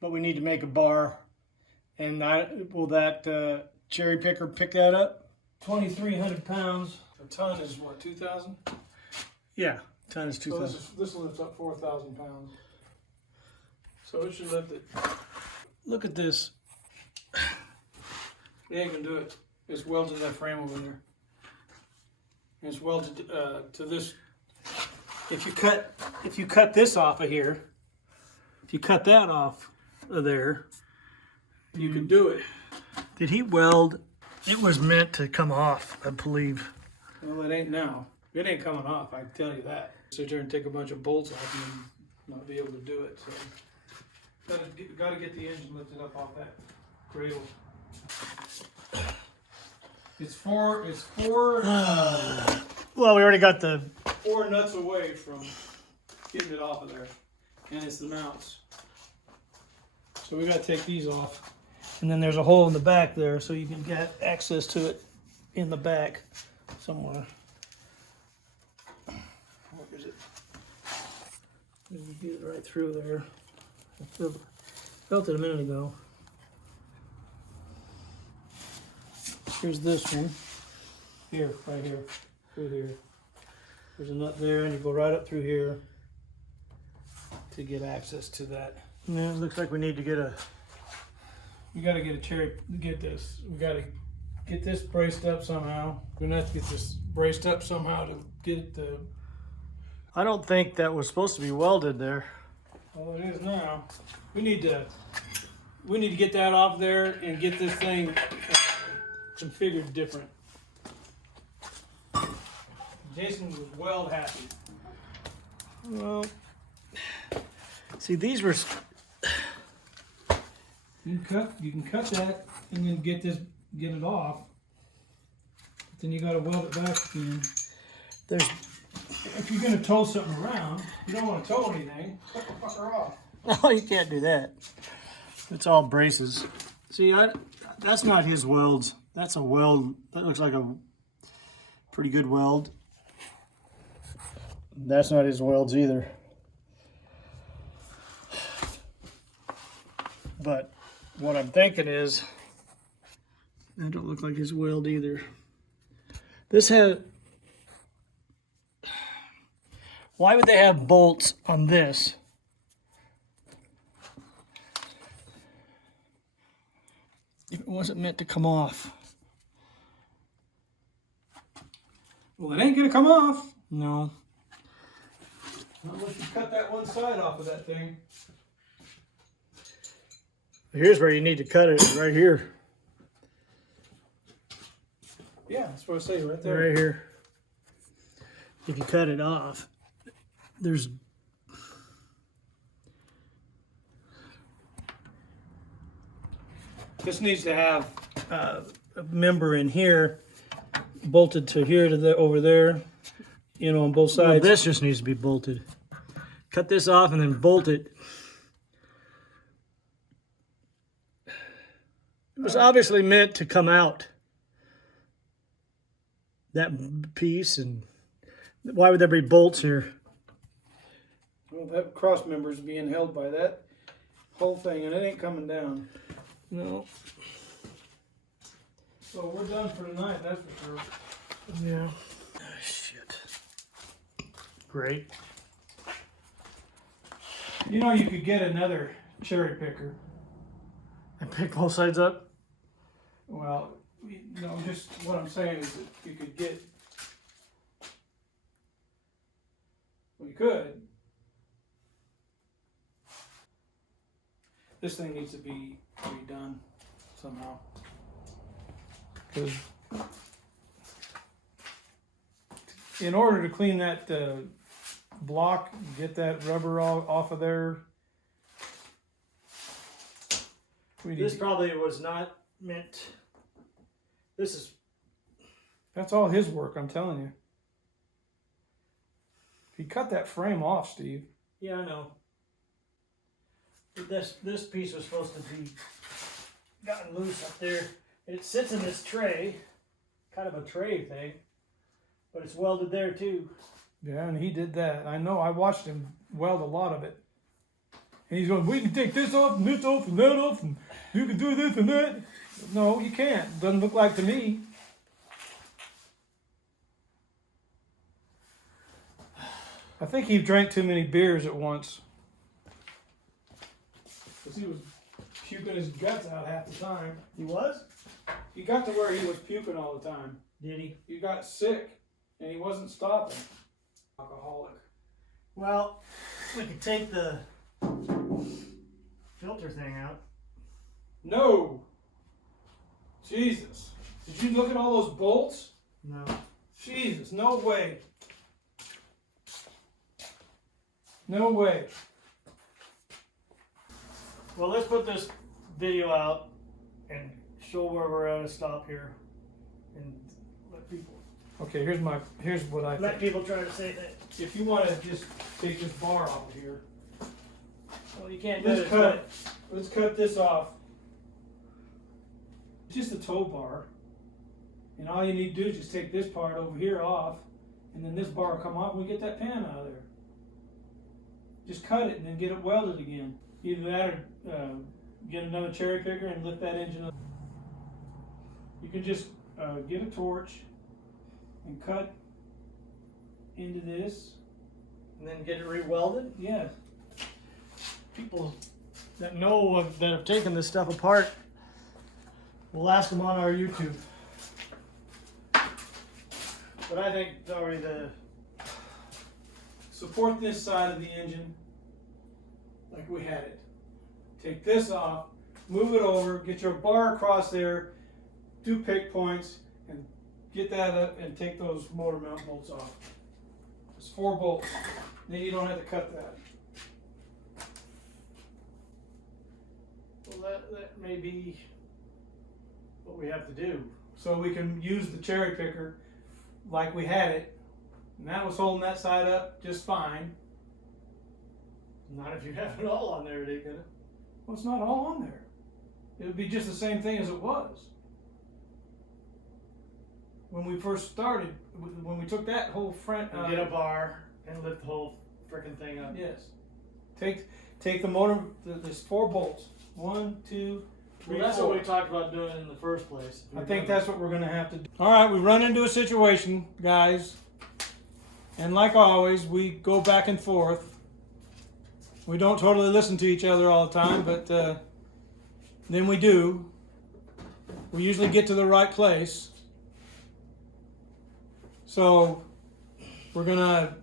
but we need to make a bar. And will that cherry picker pick that up? 2,300 pounds. A ton is what, 2,000? Yeah, ton is So 2,000. this lifts up 4,000 pounds. So it should lift it. Look at this. It ain't gonna do it. It's welded to that frame over there. And it's welded to this. If you cut this off of here, if you cut that off of there, you can do it. Did he weld? It was meant to come off, I believe. Well, it ain't now. It ain't coming off, I can tell you that. Sit there and take a bunch of bolts off and not be able to do it. So, gotta get the engine lifted up off that cradle. It's four. Well, we already got the. 4 nuts away from getting it off of there, and it's the mounts. So we gotta take these off. And then there's a hole in the back there, so you can get access to it in the back somewhere. Where is it? You can get it right through there. I felt it a minute ago. Here's this one. Here, right here, through here. There's a nut there, and you go right up through here to get access to that. Yeah, it looks like we need to get a. We gotta get get this. We gotta get this braced up somehow. We're gonna have to get this braced up somehow to get it to. I don't think that was supposed to be welded there. Oh, it is now. We need to get that off there and get this thing configured different. Jason was weld happy. Well, see, these were. You can cut that and then get it off. But then you gotta weld it back again. There's. If you're gonna tow something around, you don't want to tow anything. Cut the fucker off. Oh, you can't do that. It's all braces. See, that's not his welds. That's a weld. That looks like a pretty good weld. That's not his welds either. But what I'm thinking is, that don't look like his weld either. This had. Why would they have bolts on this? If it wasn't meant to come off. Well, it ain't gonna come off. No. Not unless you cut that one side off of that thing. Here's where you need to cut it, right here. Yeah, that's what I say right there. Right here. If you cut it off, there's. This needs to have a member in here, bolted to here to the over there, you know, on both Well, sides. this just needs to be bolted. Cut this off and then bolt it. It was obviously meant to come out. That piece, and why would there be bolts here? Well, that cross member is being held by that whole thing, and it ain't coming down. No. So we're done for tonight, that's for sure. Yeah. Oh, shit. Great. You know, you could get another cherry picker. And pick both sides up? Well, no, just what I'm saying is that you could get. We could. This thing needs to be redone somehow. Because in order to clean that block, get that rubber all off of there, we need This probably was not meant. This is. that's all his work, I'm telling you. If you cut that frame off, Steve. Yeah, I know. But this piece was supposed to be gotten loose up there. And it sits in this tray. kind of a tray thing, but it's welded there too. Yeah, and he did that. I know. I watched him weld a lot of it. And he's going, we can take this off and this off and that off, and you can do this and that. No, you can't. Doesn't look like to me. I think he drank too many beers at once. Because he was puking his guts out half the time. He was? He got to where he was puking all the time. Did he? He got sick, and he wasn't stopping. Alcoholic. Well, we could take the filter thing out. No! Jesus. Did you look at all those bolts? No. Jesus, no way. No way. Well, let's put this video out and show where we're at a stop here, and let people Okay, here's what I let think. people try to say that. If you want to just take this bar off of here, Well, you can't do let's cut this off. It's just a tow bar, and all you need to do is just take this part over here off, and then this bar will come off, and we get that pan out of there. Just cut it and then get it welded again. Either that or get another cherry picker and lift that engine up. You can just get a torch and cut into this. And then get it re-welded. Yeah. People that know that have taken this stuff apart, we'll ask them on our YouTube. But I think it's already the Support this side of the engine like we had it. Take this off, move it over, get your bar across there, do pick points, and get that up and take those motor mount bolts off. It's 4 bolts. Then you don't have to cut that. well, that may be what we have to do. So we can use the cherry picker like we had it. And that was holding that side up just fine. Not if you have it all on there, they gonna. Well, it's not all on there. It would be just the same thing as it was. When we first started, when we took that whole front... Get a bar and lift the whole frickin' thing up. Yes. Take the motor, there's 4 bolts. 1, 2, 3, Well, that's 4. what we talked about doing in the first place. I think that's what we're going to have to do. All right, we run into a situation, guys. And like always, we go back and forth. We don't totally listen to each other all the time, but then we do. We usually get to the right place. So we're going to,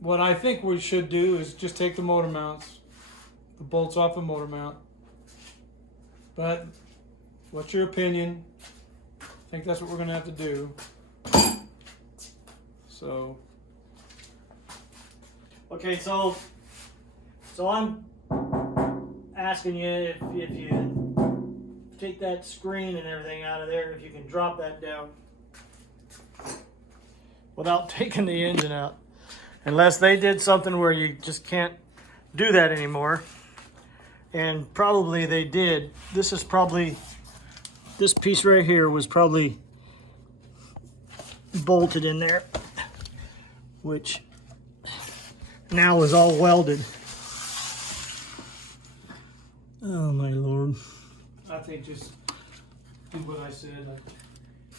what I think we should do is just take the motor mounts, the bolts off the motor mount. But what's your opinion? I think that's what we're going to have to do. So. Okay, so I'm asking you if you take that screen and everything out of there, if you can drop that down without taking the engine out. Unless they did something where you just can't do that anymore. And probably they did. This is probably, this piece right here was probably bolted in there, which now is all welded. Oh my Lord. I think just do what I said. Like,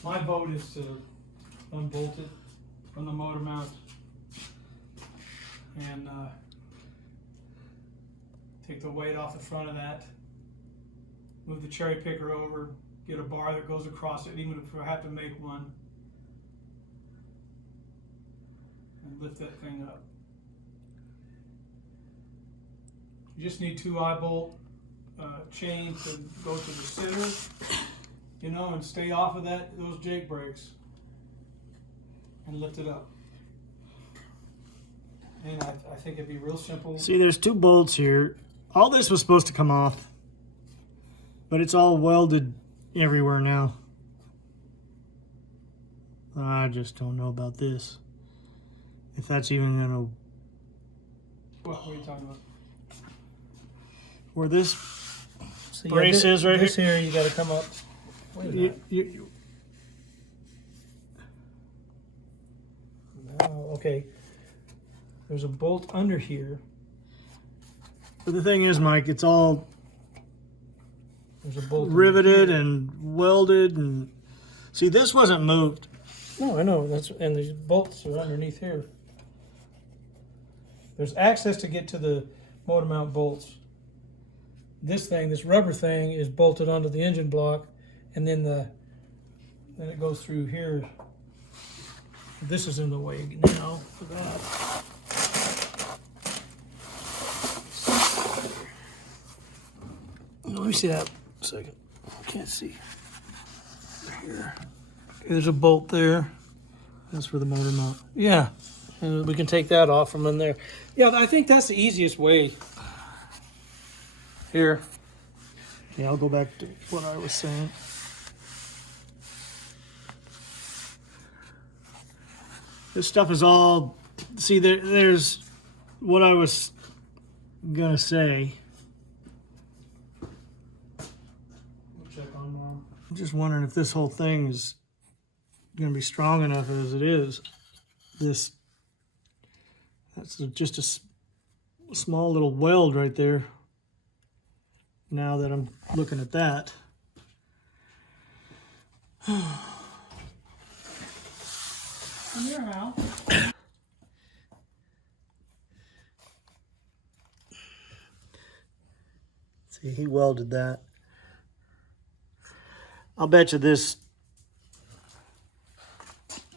my vote is to unbolt it from the motor mount and take the weight off the front of that. Move the cherry picker over. Get a bar that goes across it, even if I have to make one. And lift that thing up. You just need 2 eye bolt chains to go to the center, you know, and stay off of those jake brakes and lift it up. And I think it'd be real simple. See, there's 2 bolts here. All this was supposed to come off, but it's all welded everywhere now. I just don't know about this. If that's even gonna... What are you talking about? Where this brace is right this here. here, you got to come up. Wait a minute. Okay. There's a bolt under here. But the thing is, Mike, it's all There's a bolt under riveted here. and welded, and see, this wasn't moved. No, I know. And these bolts are underneath here. There's access to get to the motor mount bolts. This rubber thing, is bolted onto the engine block, and then it goes through here. This is in the way now for that. Let me see that a second. I can't see. Right here. Okay, there's a bolt there. That's for the motor mount. Yeah, and we can take that off from in there. Yeah, I think that's the easiest way. Here. Yeah, I'll go back to what I was saying. This stuff is all, see, there's what I was gonna say. We'll check on Mom. I'm just wondering if this whole thing is gonna be strong enough as it is. That's just a small little weld right there. Now that I'm looking at that. Come here, Al. See, he welded that. I'll bet you this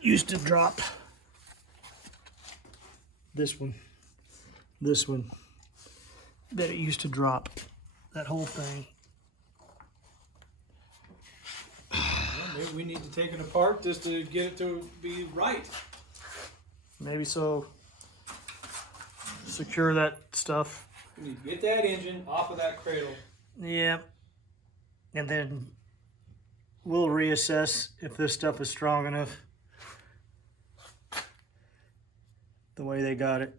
used to drop. This one, that it used to drop. That whole thing. Well, maybe we need to take it apart just to get it to be right. Maybe so. Secure that stuff. We need to get that engine off of that cradle. Yeah. And then we'll reassess if this stuff is strong enough. The way they got it.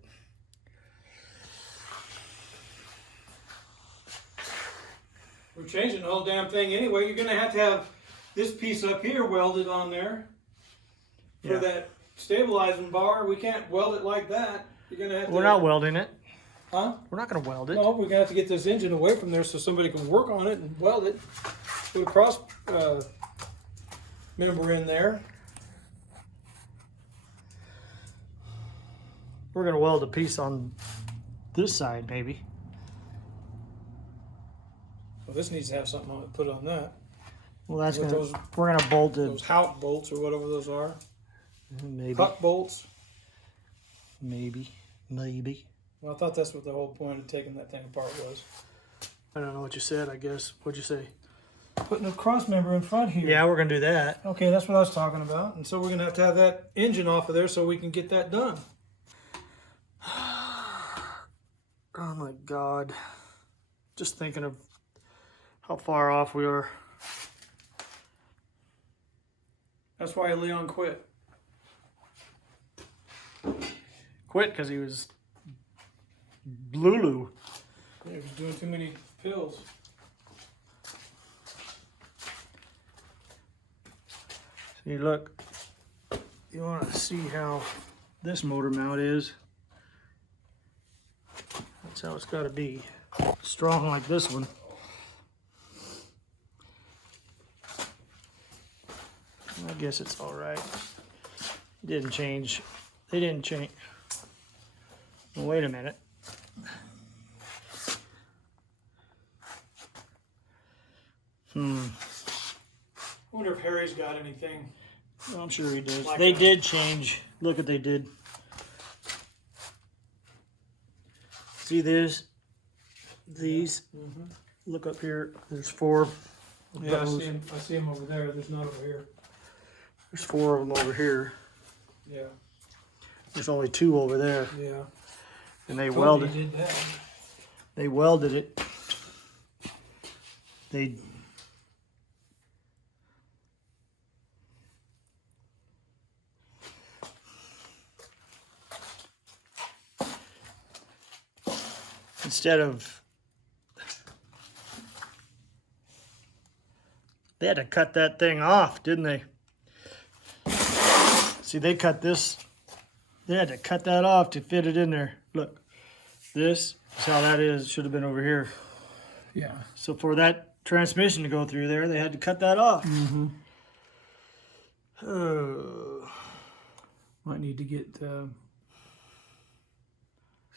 We're changing the whole damn thing anyway. You're gonna have to have this piece up here welded on there for Yeah. that stabilizing bar. We can't weld it like that. You're gonna have to. We're not welding it. Huh? We're not going to weld it. No, we're gonna have to get this engine away from there so somebody can work on it and weld it. Put a cross member in there. We're going to weld a piece on this side, maybe. Well, this needs to have something on it. Put on that. Well, that's With going to. those- We're going to bolt it. Those Hout bolts or whatever those are. Maybe. Huck bolts. Maybe. Well, I thought that's what the whole point of taking that thing apart was. I don't know what you said, I guess. What'd you say? Putting a cross member in front here. Yeah, we're going to do that. Okay, that's what I was talking about. And so we're going to have that engine off of there so we can get that done. Oh my God. Just thinking of how far off we are. That's why Leon quit. Quit because he was Lulu. He was doing too many pills. See, look. You want to see how this motor mount is. That's how it's got to be. Strong like this one. I guess it's all right. It didn't change. They didn't change. Well, wait a minute. I wonder if Harry's got anything. I'm sure he does. Like They that. did change. Look what they did. See this? These. Look up here. There's 4. of Yeah, I those. see him. I see him over there. There's not over here. There's 4 of them over here. Yeah, There's only 2 over there. yeah. And they Told you welded. he did that. They welded it. They. Instead of. They had to cut that thing off, didn't they? See, they cut this They had to cut that off to fit it in there. Look, this is how that is. Should have been over here. Yeah. So for that transmission to go through there, they had to cut that off. Mm-hmm. Oh. Might need to get.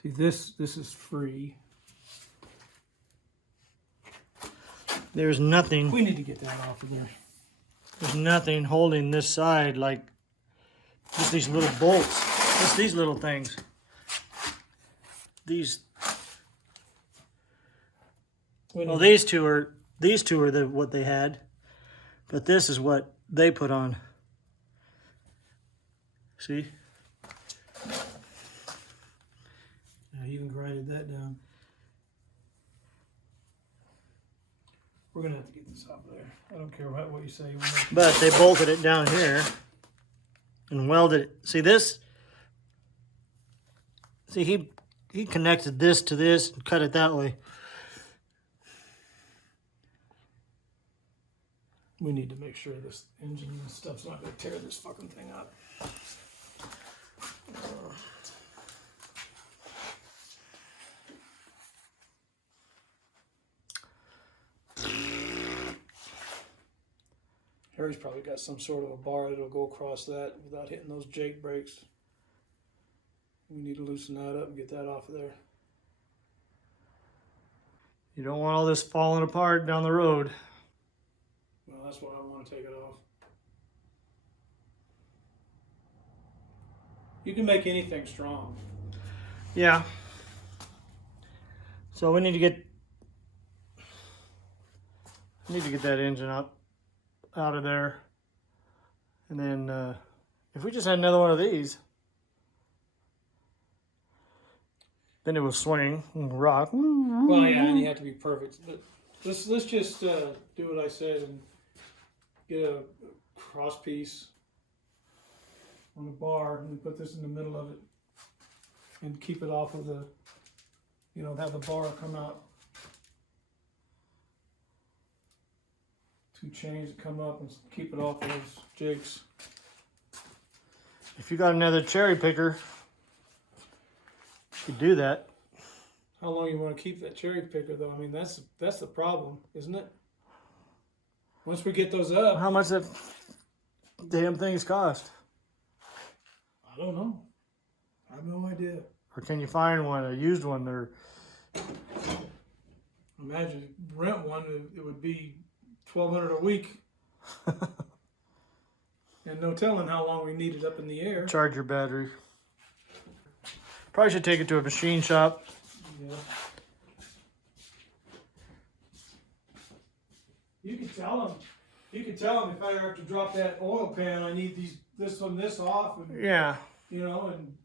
See, this is free. There's nothing. We need to get that off of there. There's nothing holding this side like just these little bolts. Just these little things. These. Well, these two are what they had, but this is what they put on. See? Yeah, you even grinded that down. We're gonna have to get this off of there. I don't care what you say. But they bolted it down here and welded it. See this? See, he connected this to this and cut it that way. We need to make sure this engine and stuff's not gonna tear this fucking thing up. Harry's probably got some sort of a bar that'll go across that without hitting those Jake brakes. We need to loosen that up and get that off of there. You don't want all this falling apart down the road. Well, that's why I want to take it off. You can make anything strong. Yeah. So we need to get that engine out of there. And then if we just had another one of these, then it will swing and rock. Well, yeah, and you have to be perfect. But let's just do what I said and get a cross piece on the bar and put this in the middle of it and keep it off of the, have the bar come out. Two chains that come up and keep it off of those jigs. If you got another cherry picker, you could do that. How long you want to keep that cherry picker though? I mean, that's the problem, isn't it? Once we get those up. How much that damn things cost? I don't know. I have no idea. Or can you find one, a used one? Or imagine rent one. It would be $1,200 a week, and no telling how long we need it up in the air. Charge your battery. Probably should take it to a machine shop. Yeah. You can tell them. You can tell them if I have to drop that oil pan, I need this off, and Yeah. and